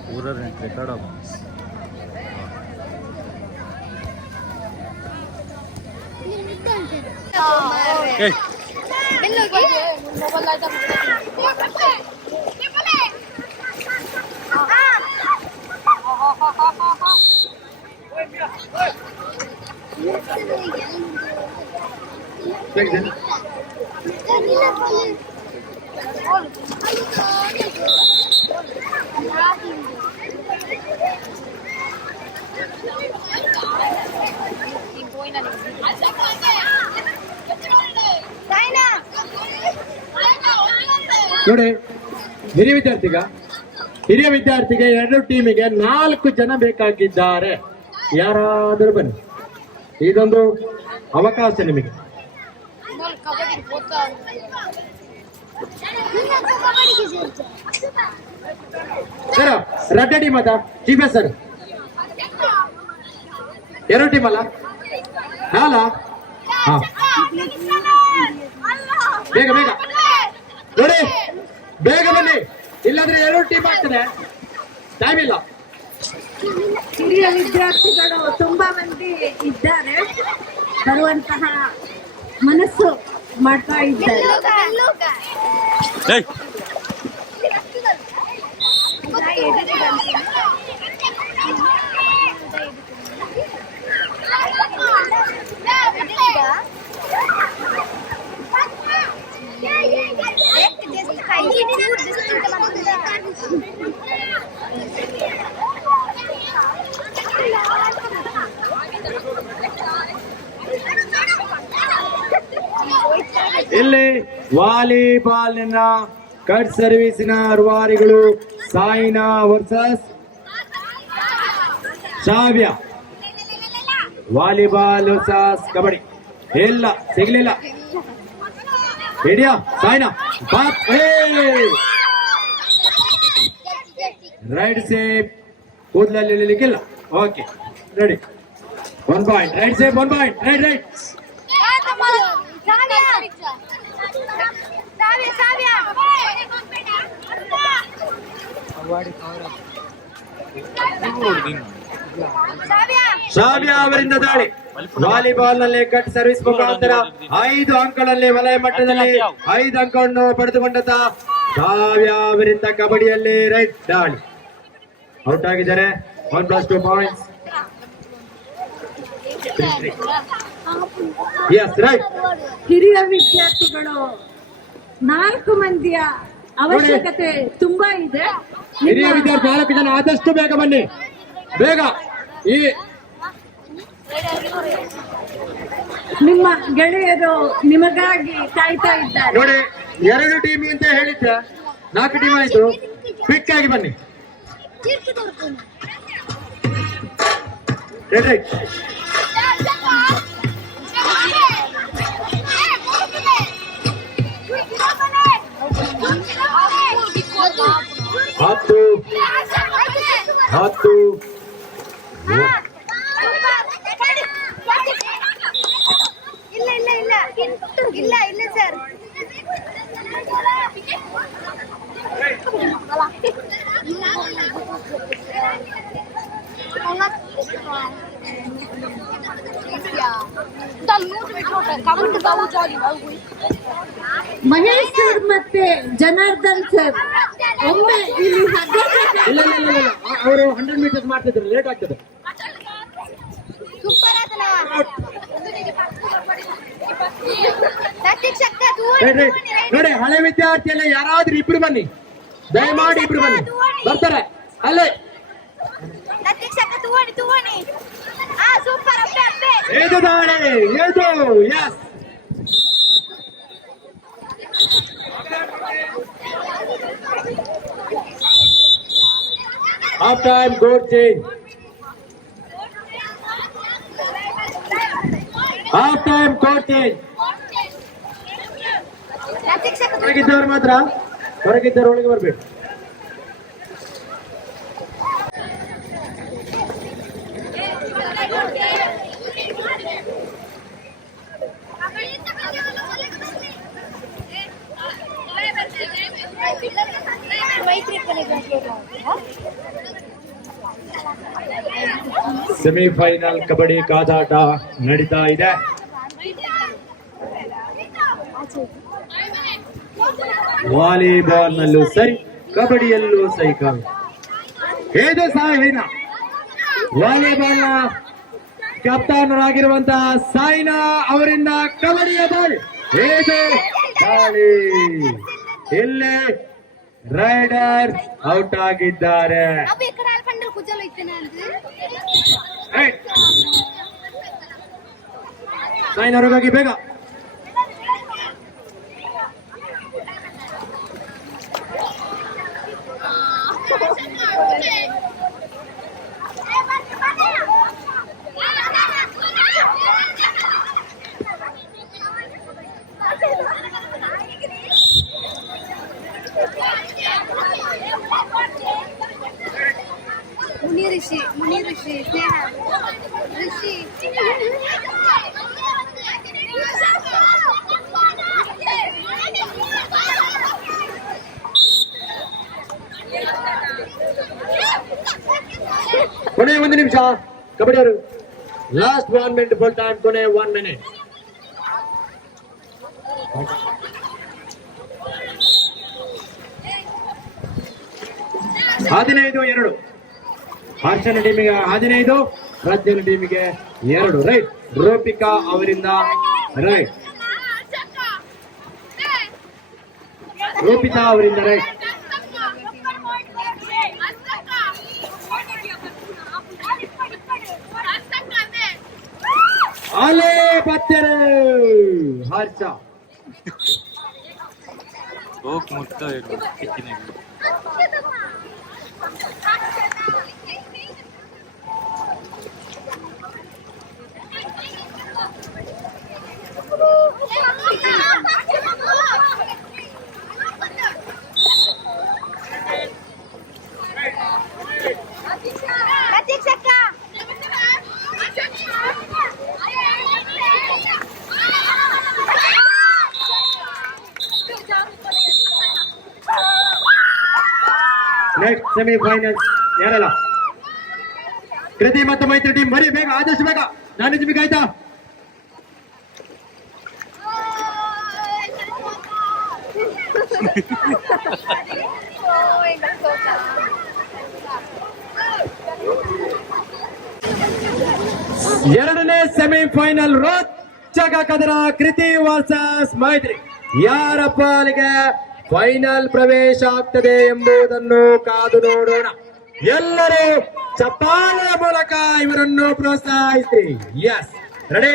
पूरा रिकॉर्ड अब ನೋಡಿ, ಹಿರಿಯ ವಿದ್ಯಾರ್ಥಿಗೆ 2 ಟೀಮಿಗೆ 4 ಜನ ಬೇಕಾಗಿದ್ದಾರೆ. ಯಾರಾದರೂ ಬನ್ನಿ, ಇದೊಂದು ಅವಕಾಶ ನಿಮಗೆ. ಸರ್ ರಡ್ಡ ಟೀಮ್ ಅದ ಟೀಮ್ ಸರ್ 2 ಟೀಮ್ ಅಲ್ಲ ಹಾಲ. ಬೇಗ ನೋಡಿ, ಬೇಗ ಬನ್ನಿ, ಇಲ್ಲಾಂದ್ರೆ 2 ಟೀಮ್ ಆಗ್ತದೆ. ಟೈಮ್ ಇಲ್ಲ. ಹಿರಿಯ ವಿದ್ಯಾರ್ಥಿಗಳು ತುಂಬಾ ಮಂದಿ ಇದ್ದಾರೆ, ಬರುವಂತಹ ಮನಸ್ಸು ಮಾಡ್ತಾ ಇದ್ದಾರೆ. ಇಲ್ಲಿ ವಾಲಿಬಾಲ್ನ ಕಟ್ ಸರ್ವಿಸಿನ ರೂವಾರಿಗಳು Saina versus Shavya. Volleyball versus kabaddi. ಇಲ್ಲ ಸಿಗ್ಲಿಲ್ಲ. ಹಿಡಿಯ ಸಾಯಿನಾ ರೈಟ್ ಸೇಫ್. ಕೂದಲಲ್ಲಿ ಇಳಿಲಿಕ್ಕಿಲ್ಲ. Okay ready. 1 point. Right safe 1 point. Right right. Shavya ಅವರಿಂದ ದಾಳಿ. ವಾಲಿಬಾಲ್ ನಲ್ಲಿ ಕಟ್ ಸರ್ವಿಸ್ ಮುಖಾಂತರ 5 ಅಂಕಗಳಲ್ಲಿ ವಲಯ ಮಟ್ಟದಲ್ಲಿ 5 ಅಂಕವನ್ನು ಪಡೆದುಕೊಂಡಂತ ಶಾವ್ಯ ಅವರಿಂದ ಕಬಡ್ಡಿಯಲ್ಲಿ ರೈಟ್ ದಾಳಿ. ಔಟ್ ಆಗಿದ್ದಾರೆ. 1+2 ಪಾಯಿಂಟ್ಸ್. S right. ಹಿರಿಯ ವಿದ್ಯಾರ್ಥಿಗಳು 4 ಮಂದಿಯ ಅವಶ್ಯಕತೆ ತುಂಬಾ ಇದೆ. ಹಿರಿಯ ವಿದ್ಯಾರ್ಥಿ 4 ಜನ ಆದಷ್ಟು ಬೇಗ ಬನ್ನಿ. ಬೇಗ. ಈ ನಿಮ್ಮ ಗೆಳೆಯರು ನಿಮಗಾಗಿ ಕಾಯ್ತಾ ಇದ್ದಾರೆ. ನೋಡಿ 2 ಟೀಮ್ ಅಂತ ಹೇಳಿದ್ದೆ, 4 ಟೀಮ್ ಆಯ್ತು. ಕ್ವಿಕ್ ಆಗಿ ಬನ್ನಿ. ರೈಟ್. ಹತ್ತು ಇಲ್ಲ ಸರ್. ಮಹೇಶ್ ಸರ್ ಮತ್ತೆ ಜನಾರ್ದನ್ ಸರ್ ಒಮ್ಮೆ ಇಲ್ಲಿ ಇಲ್ಲ ಅವರು 100 ಮೀಟರ್ಸ್ ಮಾಡ್ತಿದ್ರು, ಲೇಟ್ ಆಗ್ತದೆ. ನೋಡಿ ಹಳೆ ವಿದ್ಯಾರ್ಥಿ ಎಲ್ಲ ಯಾರಾದ್ರೂ ಇಬ್ರು ಬನ್ನಿ, ದಯಮಾಡಿ ಇಬ್ರು ಬನ್ನಿ. ಬರ್ತಾರೆ ಅಲ್ಲೇ. ಏದು ದಾಳಿ ಏದು. ಎಸ್ ಹಾಫ್ ಟೈಮ್ ಗೋಲ್ ಚೇಂಜ್. ಹಾಫ್ ಟೈಮ್ ಗೋಲ್ ಚೇಂಜ್. ಹೊರಗಿದ್ದವರು ಮಾತ್ರ, ಹೊರಗಿದ್ದವರು ಒಳಗೆ ಬರ್ಬೇಕು. ಸೆಮಿಫೈನಲ್ ಕಬಡ್ಡಿ ಕಾದಾಟ ನಡೀತಾ ಇದೆ. ವಾಲಿಬಾಲ್ ನಲ್ಲೂ ಸರಿ, ಕಬಡ್ಡಿಯಲ್ಲೂ ಸೈ ಕಾವಿ. ಹೇದು ಸಾಯಿನಾ ವಾಲಿಬಾಲ್ ನ ಕಪ್ತಾನರಾಗಿರುವಂತಹ ಸಾಯಿನಾ ಅವರಿಂದ ಕಬಡ್ಡಿಯ ದಾಳಿ. ಹೇದು ದಾಳಿ. ಇಲ್ಲೇ ರೈಡರ್ ಔಟ್ ಆಗಿದ್ದಾರೆ. ಸಾಯಿನಾ ಹೊರಗಾಗಿ ಬೇಗ. ಮುನಿ ಋಷಿ ಸ್ನೇಹ ಋಷಿ ಕೊನೆ 1 ನಿಮಿಷ ಕಬಡ್ಡಿ ಅವರು. Last 1 minute full time. ಕೊನೆ 1 ಮಿನಿಟ್. ಹದಿನೈದು 2. ಹರ್ಷನ ಟೀಮಿಗೆ 15, ಪ್ರಜ್ಞನ ಟೀಮಿಗೆ 2. ರೈಟ್. ರೂಪಿಕಾ ಅವರಿಂದ ರೈಟ್. ರೂಪಿತಾ ಅವರಿಂದ ರೈಟ್. ಅಲೇ ಬತ್ತರು ಹರ್ಷ. ಹೋಗ್ ಮುಟ್ಟ ಕಿಚ್ಚಿನಾಗಿ. ನೆಕ್ಸ್ಟ್ ಸೆಮಿಫೈನಲ್ ಯಾರಲ್ಲ ಕೃತಿ ಮತ್ತು ಮೈತ್ರಿ ಟೀಮ್ ಬರೀ ಬೇಗ ಆದಷ್ಟು ಬೇಗ ನಾನು ನಿಮಗೆ ಆಯ್ತಾ ಎರಡನೇ ಸೆಮಿಫೈನಲ್ ರೋಚಕ ಕದನ ಕೃತಿ ವರ್ಸಸ್ ಮೈತ್ರಿ. ಯಾರ ಪಾಲಿಗೆ ಫೈನಲ್ ಪ್ರವೇಶ ಆಗ್ತದೆ ಎಂಬುದನ್ನು ಕಾದು ನೋಡೋಣ. ಎಲ್ಲರೂ ಚಪ್ಪಾಳೆಯ ಮೂಲಕ ಇವರನ್ನು ಪ್ರೋತ್ಸಾಹಿಸಿ. Yes, ready?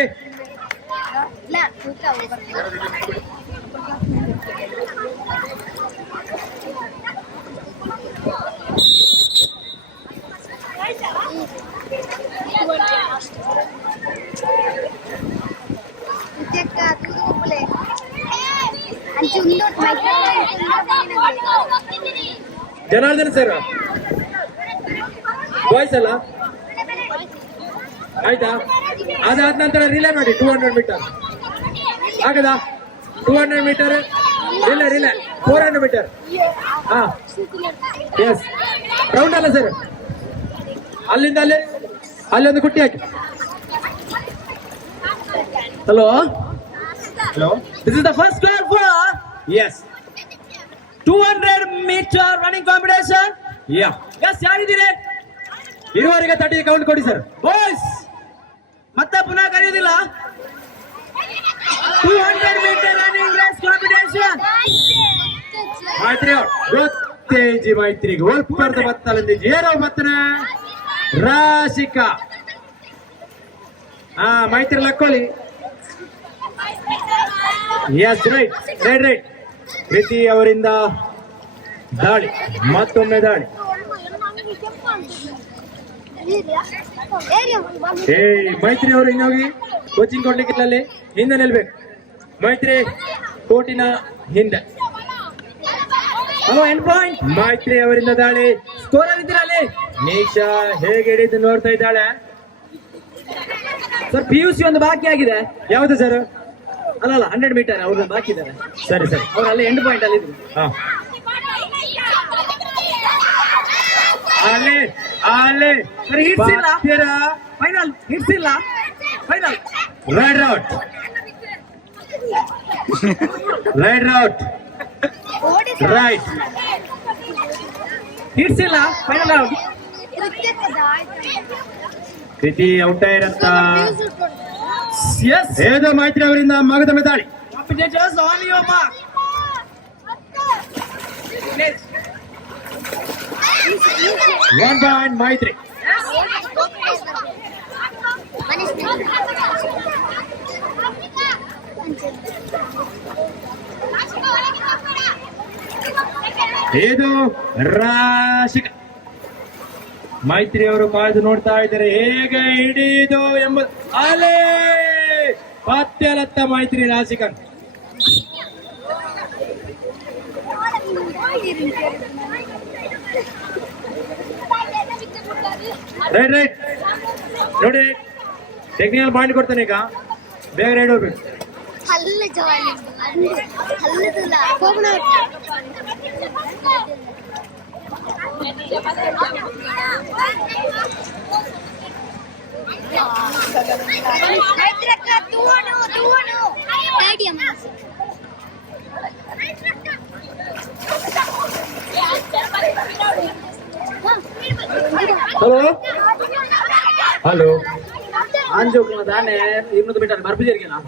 Janardhan sir boys ಅಲ್ಲ, ಆಯ್ತಾ? ಅದಾದ ನಂತರ ರಿಲೇ ಮಾಡಿ 200 ಮೀಟರ್ ಆಗದಾ? 200 ಮೀಟರ್ ರಿಲೇ 400 ಮೀಟರ್. ಹಾ, ಎಸ್. ರೌಂಡ್ ಅಲ್ಲ ಸರ್, ಅಲ್ಲಿಂದ ಅಲ್ಲೊಂದು ಕುಟ್ಟಿ ಹಾಕಿ. Hello hello, this is the first square for yes 200 metre running competition. Yes, ಯಾರಿದ್ದೀರಿ? ಇರುವವರೆಗೆ 30 ಕೌಂಟ್ ಕೊಡಿ ಸರ್. ಬಾಯ್ಸ್ ಮತ್ತೆ ಪುನಃ ಕರೆಯುವುದಿಲ್ಲ. 200 metre running race competition. Maitri ಗೊತ್ತೇಜಿ ಮೈತ್ರಿಗೆ ಒಲ್ಪರ್ದ ಬತ್ತಲಿಂದ ಏರೋ ಬತ್ತನ ರಾಶಿಕಾ. ಮೈತ್ರಿ ಲಕ್ಕೋಲಿ. Yes, right right right. Preethi ಅವರಿಂದ ದಾಳಿ, ಮತ್ತೊಮ್ಮೆ ದಾಳಿ. ಮೈತ್ರಿ ಅವರು ಇನ್ನೋಗಿ ಕೋಚಿಂಗ್ ಕೊಡ್ಲಿಕ್ಕಿಲ್ಲ, ಹಿಂದೆ ನಿಲ್ಬೇಕು. ಮೈತ್ರಿ ಕೋಟಿನ ಹಿಂದೆ. Hello, end point. ಮೈತ್ರಿ ಅವರಿಂದ ದಾಳಿ. ಸ್ಕೋರ್ ಆಗಿದ್ದೀರಲ್ಲಿ ನೀಶಾ ಹೇಗೆ ಹಿಡಿದು ನೋಡ್ತಾ ಇದ್ದಾಳೆ ಸರ್. PUC ಒಂದು ಬಾಕಿ ಆಗಿದೆ. ಯಾವುದು ಸರ್? ಅಲ್ಲ 100 ಮೀಟರ್ ಅವ್ರನ್ನ ಬಾಕಿ ಇದ್ದಾರೆ. ಸರಿ ಸರಿ, ಅವ್ರು ಅಲ್ಲಿ ಎಂಡ್ ಪಾಯಿಂಟ್ ಅಲ್ಲಿ ಇದ್ರು. ಫೈನಲ್ ಹಿಟ್ಸ್ ಇಲ್ಲ. Final raid out right hits ಇಲ್ಲ. Final out. ಕೃತಿ ಔಟ್ ಇರಂತ. ಏದೋ ಮೈತ್ರಿ ಅವರಿಂದ ಮಗದ ಮೆದಾಳಿ. 1 ಪಾಯಿಂಟ್ ಮೈತ್ರಿ. ಇದು ರಾಶಿಕ. ಮೈತ್ರಿ ಅವರು ಕಾಯ್ದು ನೋಡ್ತಾ ಇದ್ದಾರೆ ಹೇಗೆ ಹಿಡಿದು ಎಂಬುದು. ಅಲೇ ಪತ್ಯಲತ್ತ ಮೈತ್ರಿ ರಾಶಿಕನ್. ರೈಟ್ ರೈಟ್ ನೋಡಿ, ಟೆಕ್ನಿಕಲ್ ಪಾಯಿಂಟ್ ಕೊಡ್ತಾನೆ ಈಗ. ಬೇಗ ರೈಡ್ ಹೋಗ್ಬೇಕು. ಹಲೋ ಹಲೋ, ತಾನೆ 200 ಮೀಟರ್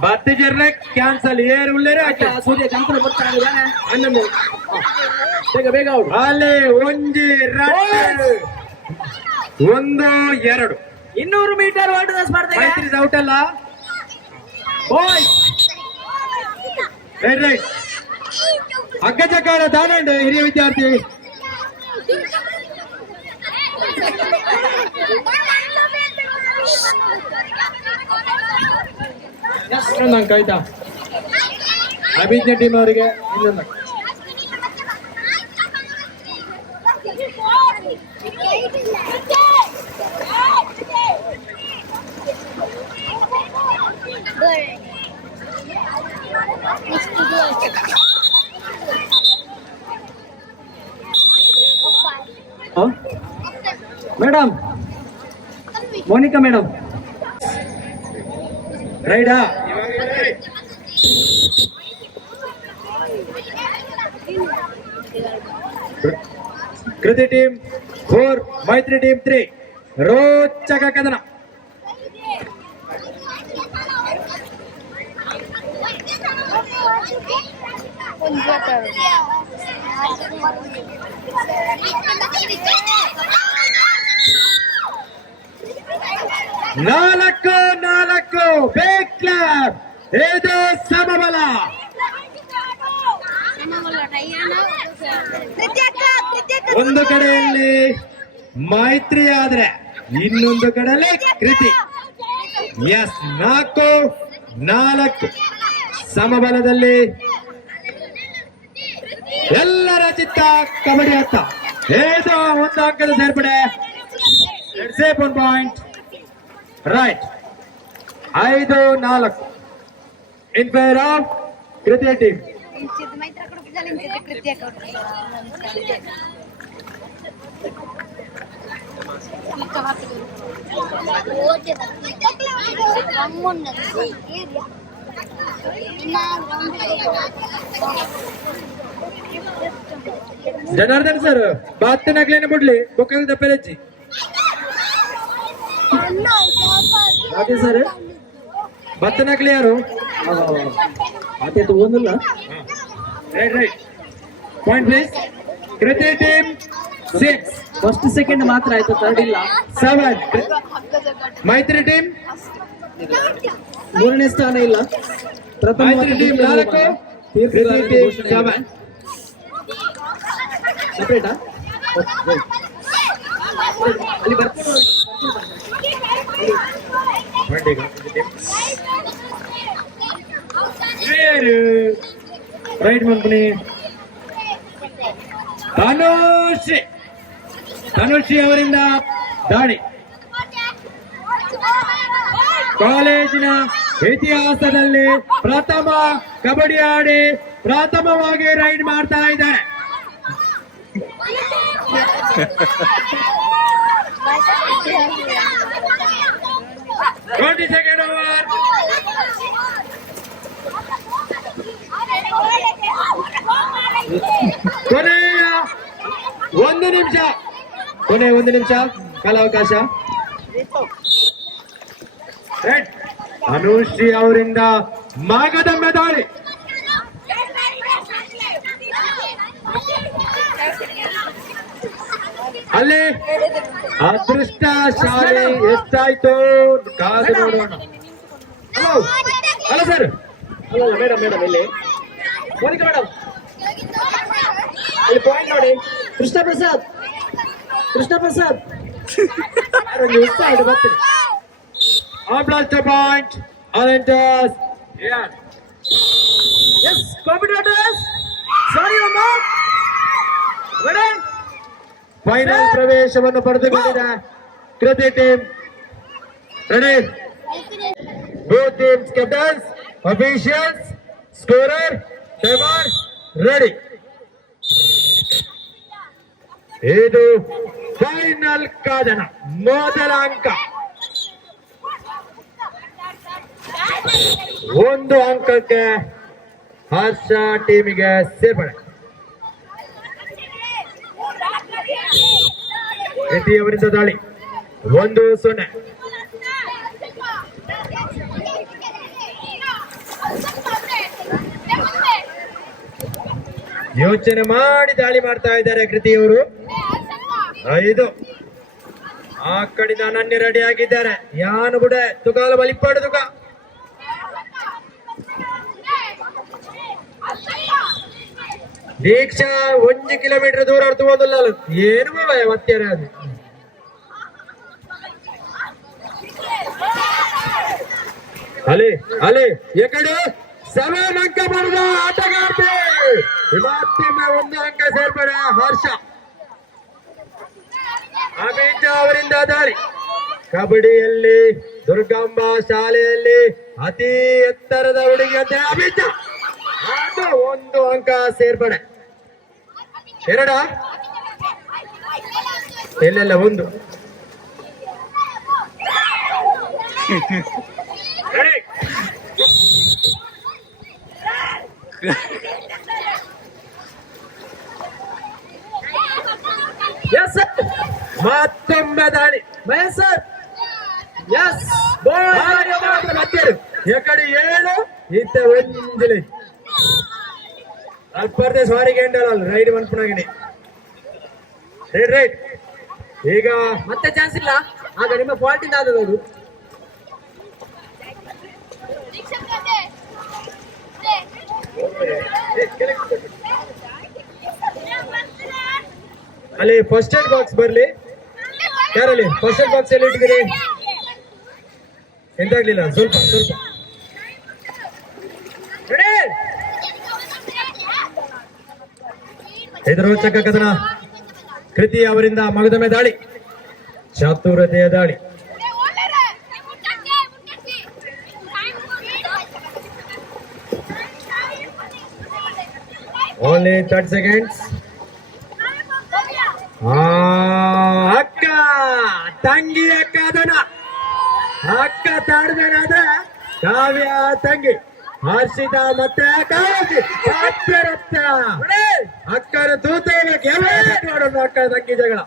ಬರ್ತಿಜರ್ನೆ ಕ್ಯಾನ್ಸಲ್. ಏರು ಉಳ್ಳೇರೆ ಸೂರ್ಯ ಕಂಕಣ ಬರ್ತಾನೆ. ಹನ್ನೊಂದು ಬೇಗ ಬೇಗ ಔಟ್. ಅಲ್ಲಿ ಒಂಜಿ 1-2 200 ಮೀಟರ್ ವರ್ಲ್ಡ್ ರೇಸ್ ಮಾಡ್ತಾರೆ. ಔಟ್ ಅಲ್ಲ ಬಾಯ್ಸ್. ರೈಟ್ ರೈಟ್ ಅಗ್ಗಜಕಾರ ದಾನಂಡು ಹಿರಿಯ ವಿದ್ಯಾರ್ಥಿ. ಇನ್ನೊಂದು ಅಂಕ ಆಯ್ತಾ ಅಭಿಜ್ಞ ಟೀಮ್ ಅವರಿಗೆ ಇನ್ನೊಂದು ಅಂಕ. ಮೇಡಮ್ ಮೋನಿಕಾ ಮೇಡಮ್ ರೈಡಾ ಕೃತಿ ಟೀಮ್ 4 ಮೈತ್ರಿ ಟೀಮ್ 3 ರೋಚಕ ಕದನ. ನಾಲ್ಕು ಬೇಕ್ ಕ್ಲಾಪ್. ಇದು ಸಮಬಲ. ಒಂದು ಕಡೆಯಲ್ಲಿ ಮೈತ್ರಿ ಆದ್ರೆ ಇನ್ನೊಂದು ಕಡೆಯಲ್ಲಿ ಕೃತಿ. ಎಸ್ 4-4 ಸಮಬಲದಲ್ಲಿ ಎಲ್ಲರ ಚಿತ್ತ ಕಬಡ್ಡಿ ಆಟ. ಇದು ಒಂದು ಅಂಕದ ಸೇರ್ಪಡೆ. Safe 1 point. Right 5-4 in favour of ಕೃತಿ ಟೀಮ್. ಜನಾರ್ದನ್ ಸರ್ ಬಾತ್ ನಗ್ಲೇನೆ ಬಿಡ್ಲಿ ಬೊಕ್ಕಲ್ ದಪ್ಪೆಚ್ಚಿ ಅದೇ ಸರ್ ಭತ್ತ ನಗ್ಲಿ ಯಾರು ಅದೇ ತಗೊಂಡಿಲ್ಲ. Right right point please. ಕೃತಿ ಟೀಮ್ 6 ಫಸ್ಟ್ ಸೆಕೆಂಡ್ ಮಾತ್ರ ಆಯ್ತು, ಥರ್ಡ್ ಇಲ್ಲ. 7 ಮೈತ್ರಿ ಟೀಮ್ ಮೂರನೇ ಸ್ಥಾನ ಇಲ್ಲ. ಮೈತ್ರಿ ಟೀಮ್ 4 ಕೃತಿ ಟೀಮ್ 7 ಸೆಪರೇಟಾ ಅಲ್ಲಿ ಬರ್ತಾರೆ. ರೈಟ್ ಮಾಡ್ತೀನಿ. ತನುಶ್ರೀ ಅವರಿಂದ ದಾಳಿ. ಕಾಲೇಜಿನ ಇತಿಹಾಸದಲ್ಲಿ ಪ್ರಥಮ ಕಬಡ್ಡಿ ಆಡಿ ಪ್ರಥಮವಾಗಿ ರೈಡ್ ಮಾಡ್ತಾ ಇದ್ದಾರೆ. Second over. ಕೊನೆಯ 1 ನಿಮಿಷ, ಕೊನೆ 1 ನಿಮಿಷ ಕಾಲಾವಕಾಶ. ಅನುಶ್ರೀ ಅವರಿಂದ ಮಾಗದಮ್ಮೆ ದಾಳಿ. ಅಲ್ಲಿ ಅದೃಷ್ಟಶಾಲಿ ಎಷ್ಟಾಯ್ತು ಕಾದು ನೋಡೋಣ. ಅಲ್ಲ ಸರ್, ಅಲ್ಲ ಮೇಡಮ್ ಮೇಡಮ್ ಇಲ್ಲಿ ಮೋನಿಕಾ ಮೇಡಮ್ ಅಲ್ಲಿ ಪಾಯಿಂಟ್ ನೋಡಿ. ಕೃಷ್ಣ ಪ್ರಸಾದ್ ಆಯ್ತು ಬರ್ತೀನಿ. Blast point. Alantars. Yeah. Yes, competitors. Sorry, Amma. Ready? Final ಪ್ರವೇಶವನ್ನು ಪಡೆದುಕೊಂಡಿದೆ ಕೃತಿ team. Ready? Both teams captains, officials, scorer, timer, ready. ಇದು ಫೈನಲ್ ಕಾದನ. ಮೊದಲ ಅಂಕ 1 ಅಂಕಕ್ಕೆ ಹರ್ಷ ಟೀಮಿಗೆ ಸೇರ್ಪಡೆ. ಅವರಿಂದ ದಾಳಿ 1-0. ಯೋಚನೆ ಮಾಡಿ ದಾಳಿ ಮಾಡ್ತಾ ಇದ್ದಾರೆ ಕೃತಿಯವರು. 5 ಆ ಕಡೆಯಿಂದ ಅನನ್ಯ ರೆಡಿ ಆಗಿದ್ದಾರೆ. ಯಾನು ಬಿಡ ತುಕಾಲ ಬಲಿಪಾಡು ತುಕ. ದೀಕ್ಷಾ 1 ಕಿಲೋಮೀಟರ್ ದೂರ ತಗೋದಿಲ್ಲ ಏನು ಮತ್ತೇರ ಅದು ಅಲೆ ಅಲೆ ಎಕಡೆ ಸಮಾನ ಅಂಕ ಬರೆದ ಆಟಗಾರ್ತಿ ಮತ್ತೊಮ್ಮೆ 1 ಅಂಕ ಸೇರ್ಪಡೆ ಹರ್ಷ ಅಭಿಜ ಅವರಿಂದ ದಾಳಿ ಕಬಡ್ಡಿಯಲ್ಲಿ ದುರ್ಗಾಂಬ ಶಾಲೆಯಲ್ಲಿ ಅತಿ ಎತ್ತರದ ಹುಡುಗಿ ಅಂತ ಅಭಿಜ ಅದು 1 ಅಂಕ ಸೇರ್ಪಡೆ ಎರಡ ಇಲ್ಲ 1 ಮತ್ತೊಮ್ಮೆ ದಾಳಿ ಮಹೇಶ್ ಸರ್ ಎಸ್ ಎಕಡೆ 7 ಇತ್ತ 1 ಅಲ್ಪರ್ದೆ ಸಾರಿಗೆ ಎಂಡಲ್ಲ ರೈಡ್ ಮನ್ಪುಣಾಗಿನಿ ರೈಟ್ ಈಗ ಮತ್ತೆ ಚಾನ್ಸ್ ಇಲ್ಲ ಆಗ ನಿಮ್ಮ ಫಾಲ್ಟ್ ಇಂದ ಆದದ್ದು ಅಲ್ಲಿ ಫಸ್ಟ್ ಏಡ್ ಬಾಕ್ಸ್ ಬರ್ಲಿ ಯಾರಲ್ಲಿ ಫಸ್ಟ್ ಏಡ್ ಬಾಕ್ಸ್ ಎಲ್ಲಿ ಇಟ್ಟಿದ್ದೀರಿ ಎಂತಾಗ್ಲಿಲ್ಲ ಸ್ವಲ್ಪ ಇದು ರೋಚಕ ಕದನ ಕೃತಿ ಅವರಿಂದ ಮಗದೊಮ್ಮೆ ದಾಳಿ ಚಾತುರತೆಯ ದಾಳಿ ಓನ್ಲಿ 30 seconds ಅಕ್ಕ ತಂಗಿ ಅಕ್ಕ ಅದನ ಅಕ್ಕ ತಾಡ್ದನಾದ ಕಾವ್ಯ ತಂಗಿ ಹರ್ಷಿತ ಮತ್ತೆ ಕಾವ್ಯರತ್ತ ಅಕ್ಕನ ತೂತಕ್ಕೆ ಮಾಡೋದು ಅಕ್ಕ ತಂಗಿ ಜಗಳ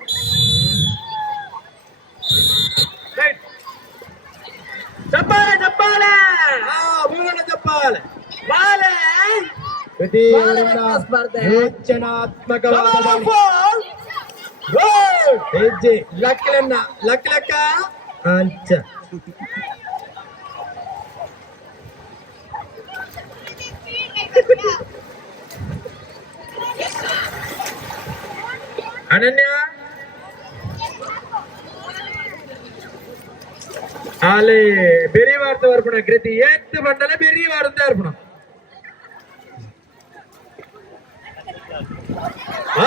ಚಪ್ಪಾಳೆ ಚಪ್ಪಾಳೆ ಮೂಲ ಚಪ್ಪಾಳೆ ಬಾಲೆ ಯೋಚನಾತ್ಮಕವಾದ ಹೆಜ್ಜೆ ಲೆಕ್ಕ ಅಂಚ ಅನನ್ಯ ಆಲೆ ಬೆರಿ ವಾರ್ತ ಅರ್ಪಣ ಕೃತಿ ಎತ್ತು ಬಂಡಲ ಬೆರಿ ವಾರ್ತ ಅರ್ಪಣ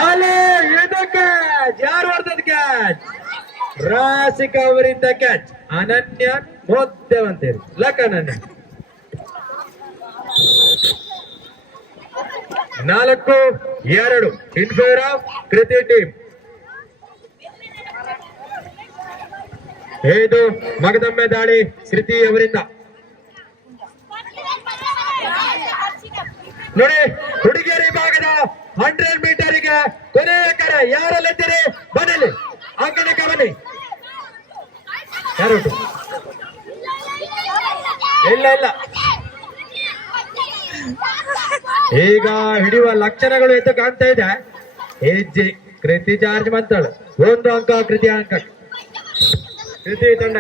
ಆಲೆ ಇದು ಕ್ಯಾಚ್ ಯಾರು ಹೊಡೆದದ್ದು ಕ್ಯಾಚ್ ರಾಸಿಕ ಅವರಿಂದ ಕ್ಯಾಚ್ ಅನನ್ಯ ಮೋದ್ಯವಂತೇರಿ ಲಕ್ ಅನನ್ಯ 4-2 ಇನ್ ಫೇವರ್ ಆಫ್ ಕೃತಿ ಟೀಮ್ ಇದು ಮಗದೊಮ್ಮೆ ದಾಳಿ ಕೃತಿ ಅವರಿಂದ ನೋಡಿ ಹುಡುಗಿಯರ ವಿಭಾಗದ 100 ಮೀಟರ್ಗೆ ಕೊನೆಯ ಕರೆ ಯಾರಲ್ಲಿದ್ದೀರಿ ಬನ್ನಿ ಅಂಕಣಕ್ಕೆ ಬನ್ನಿ ಯಾರು ಇಲ್ಲ ಈಗ ಹಿಡಿಯುವ ಲಕ್ಷಣಗಳು ಎದ್ದು ಕಾಣ್ತಾ ಇದೆ ಹೆಜ್ಜೆ ಕೃತಿ ಚಾರ್ಜ್ ಮಂತಾಳು 1 ಅಂಕ ಕೃತಿ ಅಂಕ ಕೃತಿ ತಂಡ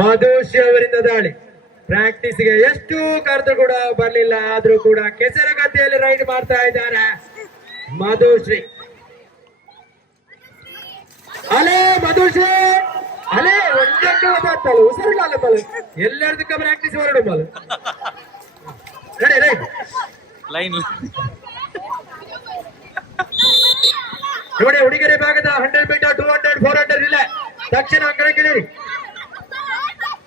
ಮಧುಶ್ರೀ ಅವರಿಂದ ದಾಳಿ ಪ್ರಾಕ್ಟೀಸ್ಗೆ ಎಷ್ಟು ಕರೆದು ಕೂಡ ಬರ್ಲಿಲ್ಲ ಆದ್ರೂ ಕೂಡ ಕೆಸರಗದ್ದೆಯಲ್ಲಿ ರೈಡ್ ಮಾಡ್ತಾ ಇದ್ದಾರೆ ಮಧುಶ್ರೀ ಅಲೇ ಮಧುಶ್ರೀ ಅಲೇ ಒಂದಕ್ಕೆ ಉಸಿರಿಲ್ಲ ಬಲ್ ಎಲ್ಲದಕ್ಕ ಪ್ರಾಕ್ಟೀಸ್ ಹೊರಡು ಬಲ್ ರೈಟ್ ಲೈನ್ ನೋಡಿ ಹುಡುಗಿಯರ ಭಾಗದ 100 ಮೀಟರ್ 200 400 ಇಲ್ಲ ತಕ್ಷಣ ಅಂಕಣಕ್ಕೆ ಇಳಿರಿ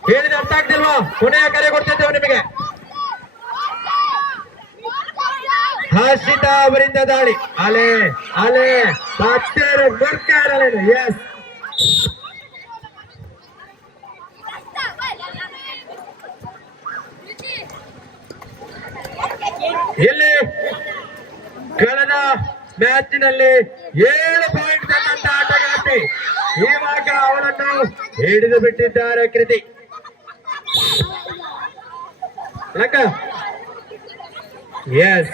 ಹೇಳಿದ ಅರ್ಥ ಆಗ್ತಿಲ್ವಾ ಕೊನೆಯ ಕರೆ ಕೊಡ್ತಿದ್ದೇವೆ ನಿಮಗೆ ಹರ್ಷಿತ ಅವರಿಂದ ದಾಳಿ ಅಲೆ ಪತ್ತೇರು ಮುರ್ಕಾರಲೇನು ಎಸ್ ಇಲ್ಲಿ ಕಳೆದ ಮ್ಯಾಚಿನಲ್ಲಿ 7 ಪಾಯಿಂಟ್ ತಂದಂತ ಆಟಗಾರ್ತಿ ಇವಾಗ ಅವರನ್ನು ಹಿಡಿದು ಬಿಟ್ಟಿದ್ದಾರೆ ಕೃತಿ ಲಕ್ಕ ಎಸ್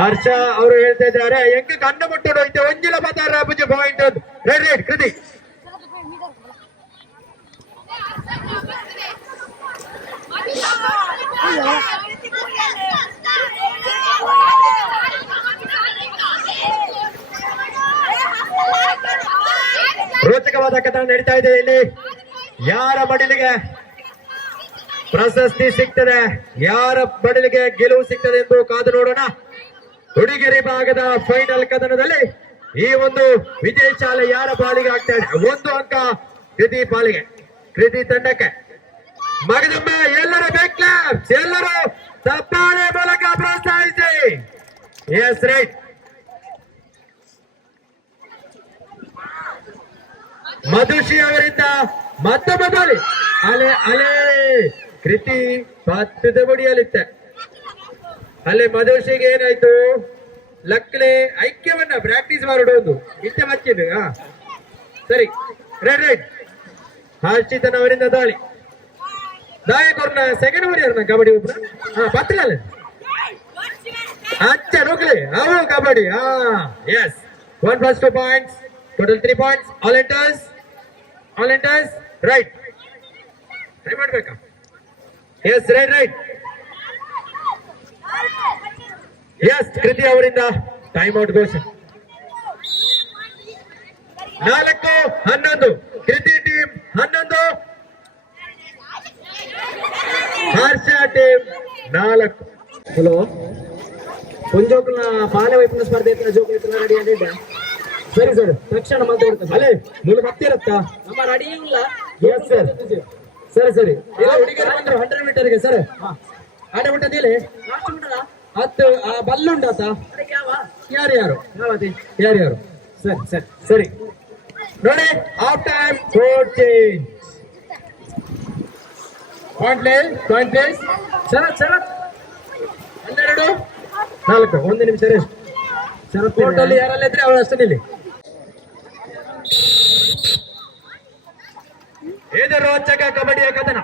ಹರ್ಷ ಅವರು ಹೇಳ್ತಾ ಇದ್ದಾರೆ ಹೆಂಗೆ ಕಣ್ಣು ಮುಟ್ಟೋದು ಐತೆ ಒಂಜಿಲ ಬತಾರ ಬುಜಿ ಪಾಯಿಂಟ್ ರೈಟ್ ರೈಟ್ ಕೃತಿ ರೋಚಕವಾದ ಕಥನ ನಡೀತಾ ಇದೆ ಇಲ್ಲಿ. ಯಾರ ಬಡಿಲಿಗೆ ಪ್ರಶಸ್ತಿ ಸಿಗ್ತದೆ, ಯಾರ ಬಡಿಲಿಗೆ ಗೆಲುವು ಸಿಗ್ತದೆ ಎಂದು ಕಾದು ನೋಡೋಣ. ಹುಡುಗಿಯರ ಭಾಗದ ಫೈನಲ್ ಕದನದಲ್ಲಿ ಈ ಒಂದು ವಿಜಯ ಶಾಲೆ ಯಾರ ಪಾಲಿಗೆ ಆಗ್ತಾ ಇದೆ? 1 ಅಂಕ ಕೃತಿ ಪಾಲಿಗೆ, ಕೃತಿ ತಂಡಕ್ಕೆ. ಮಗದೊಮ್ಮೆ ಎಲ್ಲರ ಬೆಕ್ ಕ್ಲಾಪ್ಸ್, ಎಲ್ಲರೂ ತಪ್ಪಾಳೆ ಮೂಲಕ ಪ್ರೋತ್ಸಾಹಿಸಿ. S right. ಮಧುಶ್ರೀ ಅವರಿಂದ ಮತ್ತೊಬ್ಬ ಬಾಲಿ. ಅಲೆ ಅಲೆ ಕೃತಿ ಪತ್ತದ ಬಡಿಯಲಿತ್ತೆ. ಅಲ್ಲಿ ಮಧುಶ್ರೀಗೆ ಏನಾಯ್ತು? ಲಕ್ಲೆ ಐಕ್ಯವನ್ನ ಪ್ರಾಕ್ಟೀಸ್ ಮಾಡೋದು ಇಷ್ಟ ಮಚ್ಚಿದೆ. ಸರಿ ರೈಟ್ ರೈಟ್. ಹರ್ಷಿತನ್ ಅವರಿಂದ ದಾಳಿ. ದಾಯಕವ್ರನ್ನ ಸೆಕೆಂಡ್ ಓರಿಯರ್ನ ಕಬಡ್ಡಿ ಒಬ್ರು ಪತ್ರ ಅಚ್ಚ ನೋಕ್ಲೆ ಅವು kabaddi. Yes 1 + 2 points, total 3 points. All enters right. Try ಮಾಡ್ಬೇಕಾ? Yes right right. Yes Kriti ಅವರಿಂದ ಟೈಮ್ ಔಟ್ ಘೋಷಣೆ. 4-11 Kriti team 11, Harsha team 4. Hello, ಒಂಜೋಕುಲ ಬಾಲ್ಯ ವೈಪನ್ಯ ಸ್ಪರ್ಧೆ ಜೋಕುಲ ರೆಡಿ ಆಗಿದ್ದೆ. ಸರಿ ಸರ್, ತಕ್ಷಣ ಮಾತಾಡ್ತೇನೆ. ಅಲ್ಲೇ ನೀವು ಬರ್ತೀರತ್ತಾ? ನಮ್ಮ ರೆಡಿ ಇಲ್ಲ. Yes sir. ಸರಿ ಸರಿ. ಎಲ್ಲ ಹುಡುಗರು ಬಂದ್ರು 100 ಮೀಟರ್ಗೆ ಸರ್. ಆಟ ಬಿಟ್ಟದಿಲ್ಲ 10 ಬಲ್ಲುಂಡಾತ ಯಾರು ಯಾರು? ಸರಿ ಸರಿ ಸರಿ ನೋಡಿ. Of time four change. Point place. ಶರತ್ 12 4. 1 ನಿಮಿಷ ರೆಸ್ಟ್. ಶರತ್ ಕೋರ್ಟಲ್ಲಿ ಯಾರೆಲ್ಲ ಇದ್ರೆ ಅವಳು ಅಷ್ಟೇ ನಿಲ್ಲಿ. ಇದು ರೋಚಕ ಕಬಡ್ಡಿಯ ಕಥನ.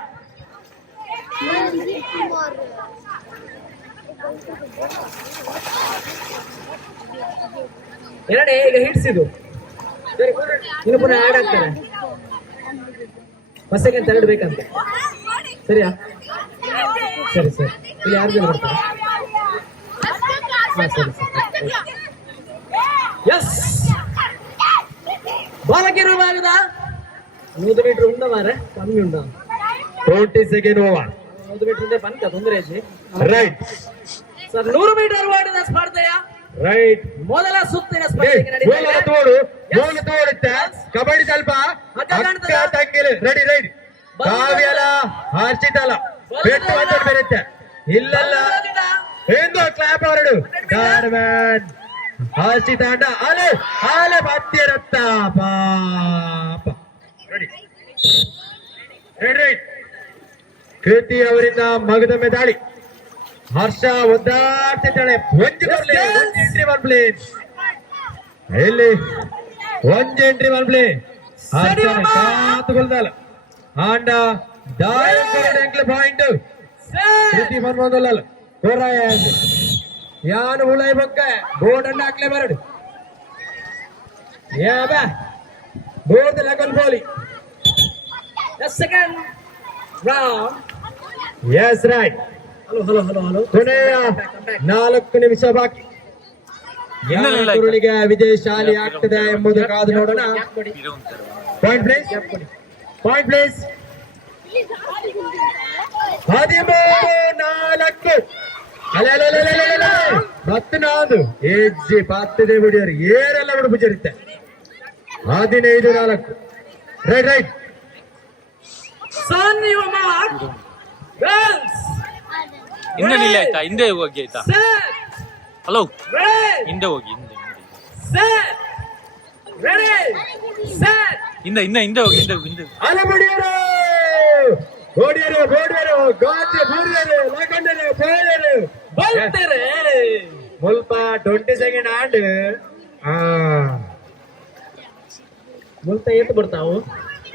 ಎರಡೇ ಈಗ ಹಿಟ್ಸ್ ಇದು. ಇನ್ನು ಪುನಃ ಆಡ್ ಆಗ್ತಾರೆ. ಬಸ್ಸಿಗೆ ಅಂತ 2 ಬೇಕಂತ. ಸರಿಯಾ? ಸರಿ ಸರಿ. ಇಲ್ಲಿ 6 ಜನ ಬರ್ತಾರೆ. ಸರಿ ಸರಿ. ಎಸ್, ಬಾಲಕಿರು ಭಾಗದ 100 ಮೀಟರ್ ಉಂಡ ಮಾರೆ ಕಮ್ಮಿ ಉಂಡ. 20 ಸೆಕೆಂಡ್ ಓವರ್. 100 ಮೀಟರ್ ಬಂತ ತೊಂದರೆ ರೈಟ್ ಸರ್. 100 ಮೀಟರ್ ಓಡಿದ ಸ್ಪರ್ಧೆಯ ರೈಟ್ ಮೊದಲ ಸುತ್ತಿನ ಸ್ಪರ್ಧೆ ತೋಡುತ್ತೆ. ಕಬಡ್ಡಿ ಸ್ವಲ್ಪ ತಂಗಿಲು ರೆಡಿ ರೈಟ್. ಕಾವ್ಯಲ ಹರ್ಷಿತಲ ಪೆಟ್ಟು ಅಂತ ಬರುತ್ತೆ. ಇಲ್ಲಲ್ಲ ಎಂದು ಕ್ಲಾಪ್ ಹೊರಡು. ಗಾರ್ಮೆಂಟ್ ಹರ್ಷಿತ ಅಂಡ ಅಲೆ ಅಲೆ ಬತ್ತಿರತ್ತ ಪಾಪ. Ready right. ಕೃತಿ ಅವರಿಂದ ಮಗದೊಮ್ಮೆ ದಾಳಿ. ಹರ್ಷ ಒದ್ದಾಡ್ತಿದ್ದಾಳೆ. ಒಂದು ಎಂಟ್ರಿ 1 ಪ್ಲೇಸ್. ಇಲ್ಲಿ 1 ಎಂಟ್ರಿ 1 ಪ್ಲೇ. ಕಾತುಕೊಳ್ದಲ್ಲ ಆಂಡ ದಾಯಕರ ಪಾಯಿಂಟ್. ಕೃತಿ ಬಂದಲ್ಲ ಕೊರಾಯ ಯಾನು ಹುಳೈ ಬೊಕ್ಕ ಬೋರ್ಡ್ ಅನ್ನ ಹಾಕ್ಲೇ ಬರಡು. ಬೋರ್ಡ್ ಲಗನ್ ಗೋಲಿ. Second round. Yes right. Hello ಕೊನೆಯ 4 ನಿಮಿಷ ಬಾಕಿ. ಯಾರಿಗೆ ವಿಜಯಶಾಲಿ ಆಗ್ತದೆ ಎಂಬುದು ಕಾದು ನೋಡೋಣ. Point place. 13-4. ಅಲೆ 14 ಹೆಜ್ಜೆ ಪಾತ್ತದೆ ಬಿಡಿಯರು ಏರೆಲ್ಲ ಬಿಡು ಬುಜರಿತ್ತೆ. 15-4 ರೈಟ್. ಹಿಂದೆ ನಿಲ್ಲಿ ಆಯ್ತಾ? ಹಿಂದೆ ಹೋಗಿ ಆಯ್ತಾ? ಹಲೋ, ಹಿಂದೆ ಹೋಗಿ. ಹಿಂದೆ ಹೋಗಿ. ಅಲಮುಡಿಯರು ಗೋಡಿಯರು ಗಾಜೆ ಬೂರಿಯರು ಲಗಂಡರು ಬೇರೆಯರು ಬರ್ತಾರೆ. ಸ್ವಲ್ಪ 20 ಸೆಕೆಂಡ್ ಆಂಡ್ ಮುಲ್ತ ಎತ್ತು ಬರ್ತಾವು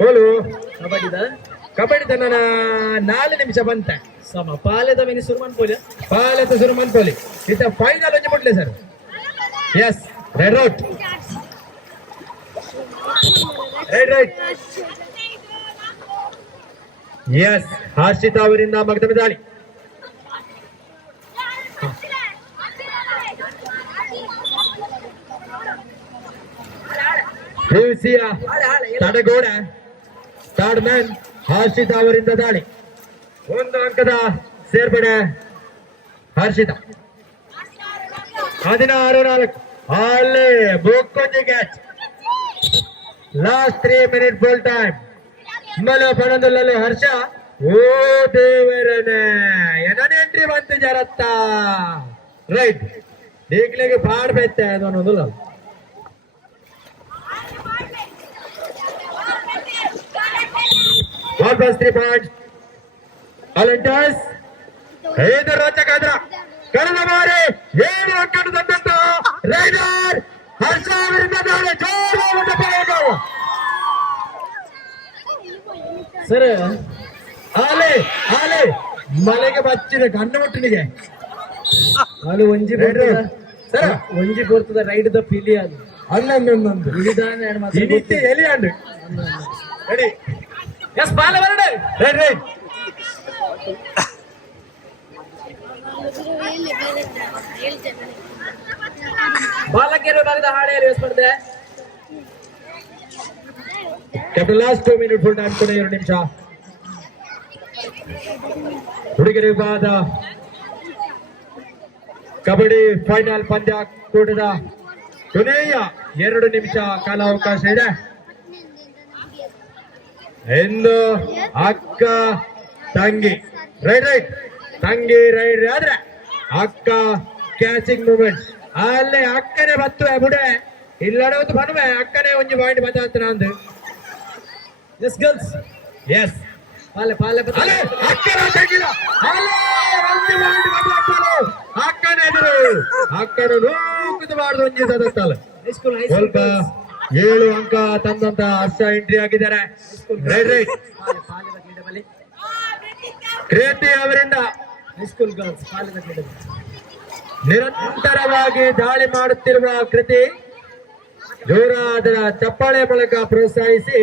ಹೋಲು ಕಬಡ್ಡಿದ ಕಬಡ್ಡಿ ತನ್ನ 4 ನಿಮಿಷ ಬಂತ ಸಮ ಪಾಲೆದ ಮಿನಿ ಸುರ್ಮನ್ ಪೋಲಿ ಪಾಲೆತ ಸುರುಮನ್ ಪೋಲಿ ಇತ್ತ ಫೈನಲ್ ಒಂಜಿ ಮುಟ್ಲೆ sir yes raid out right yes Harshita ಅವರಿಂದ ಮಗದ ದಾಳಿ ತಡಗೋಡ ಥರ್ಡ್ ಮ್ಯಾನ್ ಹರ್ಷಿತಾ ಅವರಿಂದ ದಾಳಿ 1 ಅಂಕದ ಸೇರ್ಪಡೆ ಹರ್ಷಿತಾ 16-4 ಅಲ್ಲೇ ಬೊಕ್ಕೊಂಜಿ catch last 3 minutes full time ಮಲ ಪಣದಲ್ಲೇ ಹರ್ಷ ಓ ದೇವರನೆ ಏನನೇ ಎಂಟ್ರಿ ಬಂತು ಜರತ್ತ ರೈಟ್ ದೇಖ್ಲೆಗೆ ಪಾಡ್ಬೇತೆ ಅನ್ನೋದಿಲ್ಲ ವಾಪಸ್ 3 ಪಾಯಿಂಟ್ಸ್ ಅಲೆಂಟರ್ಸ್ ಐದು ರೋಚಕ ಆದ್ರ ಕಳೆದ ಬಾರಿ 7 ಅಂಕದ ತಂದಂತ ರೈಡರ್ ಹರ್ಷ ವಿರುದ್ಧ ದಾಳಿ ಜೋರಾದ ಪ್ರಯೋಗ ಸರ್ ಆಲೆ ಆಲೆ ಮಲೆಗೆ ಬಚ್ಚಿದ ಗಂಡು ಮುಟ್ಟಿನಿಗೆ ಅಲ್ಲಿ ಒಂಜಿ ಸರ್ ಒಂಜಿ ಬರ್ತದ ರೈಡ್ ದ ಪಿಲಿ ಅದು ಅಲ್ಲೊಂದೊಂದು ಇಳಿದಾನೆ ಇಡಿತ್ತೆ ಎಲಿಯಾಂಡು ರೆಡಿ ಎಸ್ ಬಾಲ ಬರಡೆ ರೈಟ್ ರೈಟ್ ಬಾಲಕಿಯರ ಭಾಗದ ಹಾಡೆಯಲ್ಲಿ ಸ್ಪರ್ಧೆ captain last 2 minutes full time ಕೊನೆ 2 ನಿಮಿಷ ಹುಡುಗರ ವಿಭಾಗದ ಕಬಡ್ಡಿ ಫೈನಲ್ ಪಂದ್ಯಾಕೂಟದ ಕೊನೆಯ 2 ನಿಮಿಷ ಕಾಲಾವಕಾಶ ಇದೆ ಎಂದು ಅಕ್ಕ ತಂಗಿ ರೈಟ್ ತಂಗಿ ರೈಡ್ ಆದ್ರೆ ಅಕ್ಕ ಕ್ಯಾಚಿಂಗ್ ಮೂಮೆಂಟ್ ಅಲ್ಲೇ ಅಕ್ಕನೇ ಬತ್ತುವೆ ಬುಡೆ ಇಲ್ಲಡವತ್ತು ಬನ್ನುವೆ ಅಕ್ಕನೇ ಒಂಜಿ ಪಾಯಿಂಟ್ ಬತ್ತಾತನ ಅಂದು ಎಸ್ ಗರ್ಲ್ಸ್ ಎಸ್ ಪಾಲೆ ಪಾಲೆ ಅಕ್ಕನ ತಂಗಿಲ ಒಂಜಿ ಪಾಯಿಂಟ್ ಬತ್ತಾತನು ಅಕ್ಕನ ಎದುರು ಅಕ್ಕನ ನೂಕುದು ಒಂಜಿ ಸದತ್ತಲ್ಲ ಸ್ವಲ್ಪ 7 ಅಂಕ ತಂದಂತ ಹರ್ಷ ಎಂಟ್ರಿ ಆಗಿದ್ದಾರೆ ರೈಟ್ ಕೃತಿ ಅವರಿಂದ ಹೈಸ್ಕೂಲ್ ಗರ್ಲ್ಸ್ ಪಾಲೆದ ಕ್ರೀಡೆ ನಿರಂತರವಾಗಿ ದಾಳಿ ಮಾಡುತ್ತಿರುವ ಕೃತಿ ಜೋರಾದ ಚಪ್ಪಾಳೆ ಮೂಲಕ ಪ್ರೋತ್ಸಾಹಿಸಿ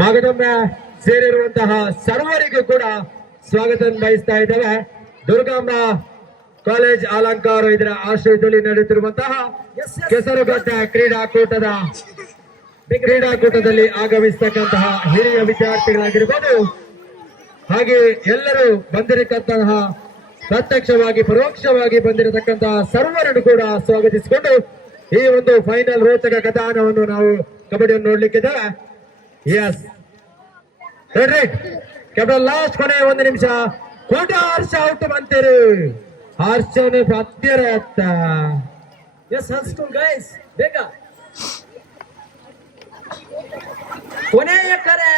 ಮಗದೊಮ್ಮೆ ಸೇರಿರುವಂತಹ ಸರ್ವರಿಗೂ ಕೂಡ ಸ್ವಾಗತ ಬಯಸ್ತಾ ಇದ್ದೇವೆ. ದುರ್ಗಾಂಬ ಕಾಲೇಜ್ ಅಲಂಕಾರ ಇದರ ಆಶ್ರಯದಲ್ಲಿ ನಡೆಯುತ್ತಿರುವಂತಹ ಕೆಸರುಗದ್ದ ಕ್ರೀಡಾಕೂಟದಲ್ಲಿ ಆಗಮಿಸತಕ್ಕಂತಹ ಹಿರಿಯ ವಿದ್ಯಾರ್ಥಿಗಳಾಗಿರ್ಬೋದು, ಹಾಗೆ ಎಲ್ಲರೂ ಬಂದಿರತಕ್ಕಂತಹ ಪ್ರತ್ಯಕ್ಷವಾಗಿ ಪರೋಕ್ಷವಾಗಿ ಬಂದಿರತಕ್ಕಂತಹ ಸರ್ವರನ್ನು ಕೂಡ ಸ್ವಾಗತಿಸಿಕೊಂಡು ಈ ಒಂದು ಫೈನಲ್ ರೋಚಕ ಕಥಾನವನ್ನು ನಾವು ಕಬಡ್ಡಿಯನ್ನು ನೋಡ್ಲಿಕ್ಕಿದ್ದೇವೆ. ಎಸ್ ರೈಟ್ ಕ್ಯಾಪ್ಟನ್ ಲಾಸ್ಟ್ ಕೊನೆ 1 ನಿಮಿಷ ಕೋಟ ಹರ್ಷ ಔಟ್ ಬಂತೀರಿ ಹರ್ಷನ ಹತ್ತಿರ ಅತ್ತ ಎಸ್ ಹರ್ಸ್ಕೂಲ್ ಗೈಸ್ ಬೇಗ ಕೊನೆಯ ಕರೆ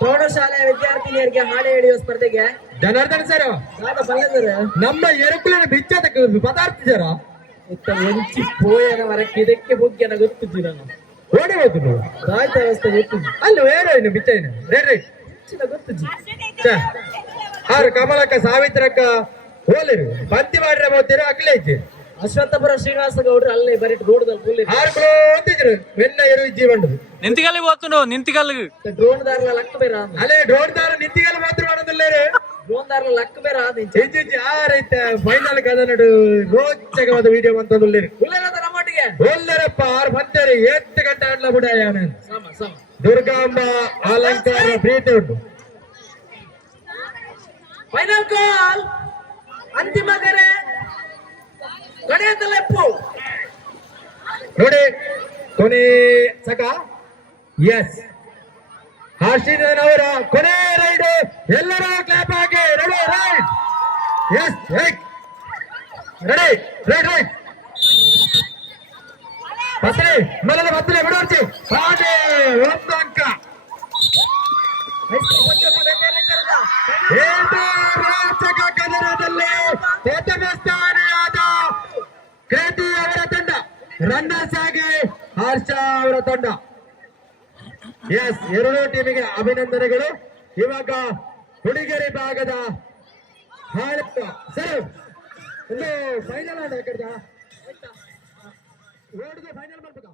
ಪ್ರೌಢಶಾಲೆಯ ವಿದ್ಯಾರ್ಥಿನಿಯರಿಗೆ ಹಾಡು ಹಿಡಿಯುವ ಸ್ಪರ್ಧೆಗೆ ಜನಾರ್ದನ್ ಸರ್ ನಮ್ಮ ಎರುಕುಲಿನ ಬಿಚ್ಚದ ಪದಾರ್ಥ ಸರ ಎಂಚಿ ಪೋಯನ ವರಕ್ಕೆ ಇದಕ್ಕೆ ಮುಖ್ಯನ ಗೊತ್ತಿದ್ದು ನಾನು ಓಡಿ ಹೋಗುದು ನೀವು ರಾಯ್ತ ವ್ಯವಸ್ಥೆ ಗೊತ್ತಿದ್ದು ಅಲ್ಲ ಬೇರೆ ಏನು ಬಿಚ್ಚೈನ ರೈಟ್ ಗೊತ್ತಿದ್ದು ಅವ್ರು ಕಮಲಕ್ಕ ಸಾವಿತ್ರಕ್ಕ ಹೋಲಿರು ಬಂತಿ ಮಾಡ್ರೆ ಹೋಗ್ತೀರ ಅಕ್ಲೇ ಇದ್ದೀರಿ ಅಶ್ವತ್ಥಪುರ ಶ್ರೀನಿವಾಸ ಗೌಡ್ರು ಅಲ್ಲೇ ಬರೀ ರೋಡ್ದಲ್ಲಿ ಕೂಲಿ ಆರ್ಗಳು ಅಂತಿದ್ರು ವೆನ್ನ ಇರು ಜೀವಂಡು ನಿಂತಿಗಲ್ಲಿ ಹೋಗ್ತು ನಿಂತಿಗಲ್ಲಿಗೆ ಡ್ರೋನ್ ದಾರ್ಲ ಲಕ್ಕ ಬೇರೆ ಅಲ್ಲೇ ಡ್ರೋನ್ದಾರ ನಿಂತಿಗೆಲ್ಲ ಮಾತ್ರ ಮಾಡೋದಿಲ್ಲ ಡ್ರೋನ್ ದಾರ್ಲ ಲಕ್ಕ ಬೇರೆ ಇಂಚಿ ಆ ರೈತ ಫೈನಲ್ ಕದ ನಡು ರೋಚಕವಾದ ವಿಡಿಯೋ ಅಂತಂದ್ರೆ ಉಳ್ಳೇನದ ನಮ್ಮೊಟ್ಟಿಗೆ ಒಳ್ಳೆರಪ್ಪ 6 ಬಂತೇರಿ 8 ಗಂಟೆ ಆಡ್ಲ ಬಿಡ ಅವನ ಸಮ ಸಮ ದುರ್ಗಾಂಬ ಅಲಂಕಾರ ಪ್ರೀತಿ ಉಂಟು. ಫೈನಲ್ ಕಾಲ್ ಅಂತಿಮ ಕರೆ ಕಡೆಯದಲ್ಲೆಪ್ಪು ನೋಡಿ ಕೊನೆ ಸಕ ಎಸ್ ಹರ್ಷಿದನ್ ಅವರ ಕೊನೆ ರೈಡ್ ಎಲ್ಲರೂ ಕ್ಲಾಪ್ ಹಾಕಿ ready right yes right ready right right ಬಸ್ರೆ ಮೇಲೆ ಬತ್ತಲೆ ಬಿಡೋರ್ಚಿ ಹಾಗೆ 1 ಅಂಕ ರೋಚಕ ಕದನದಲ್ಲಿ ಪ್ರಥಮ ಸ್ಥಾನವಾದ ರನ್ನರ್ಸ್ ಆಗಿ ಹರ್ಷ ಅವರ ತಂಡ. ಎಸ್, ಎರಡೂ ಟೀಮಿಗೆ ಅಭಿನಂದನೆಗಳು. ಇವಾಗ ಹುಡುಗಿಯರಿ ಭಾಗದ ಸರ್ ಒಂದು ಫೈನಲ್ ಆಟ ಫೈನಲ್ ಮಾಡ್ಬೇಕಾ?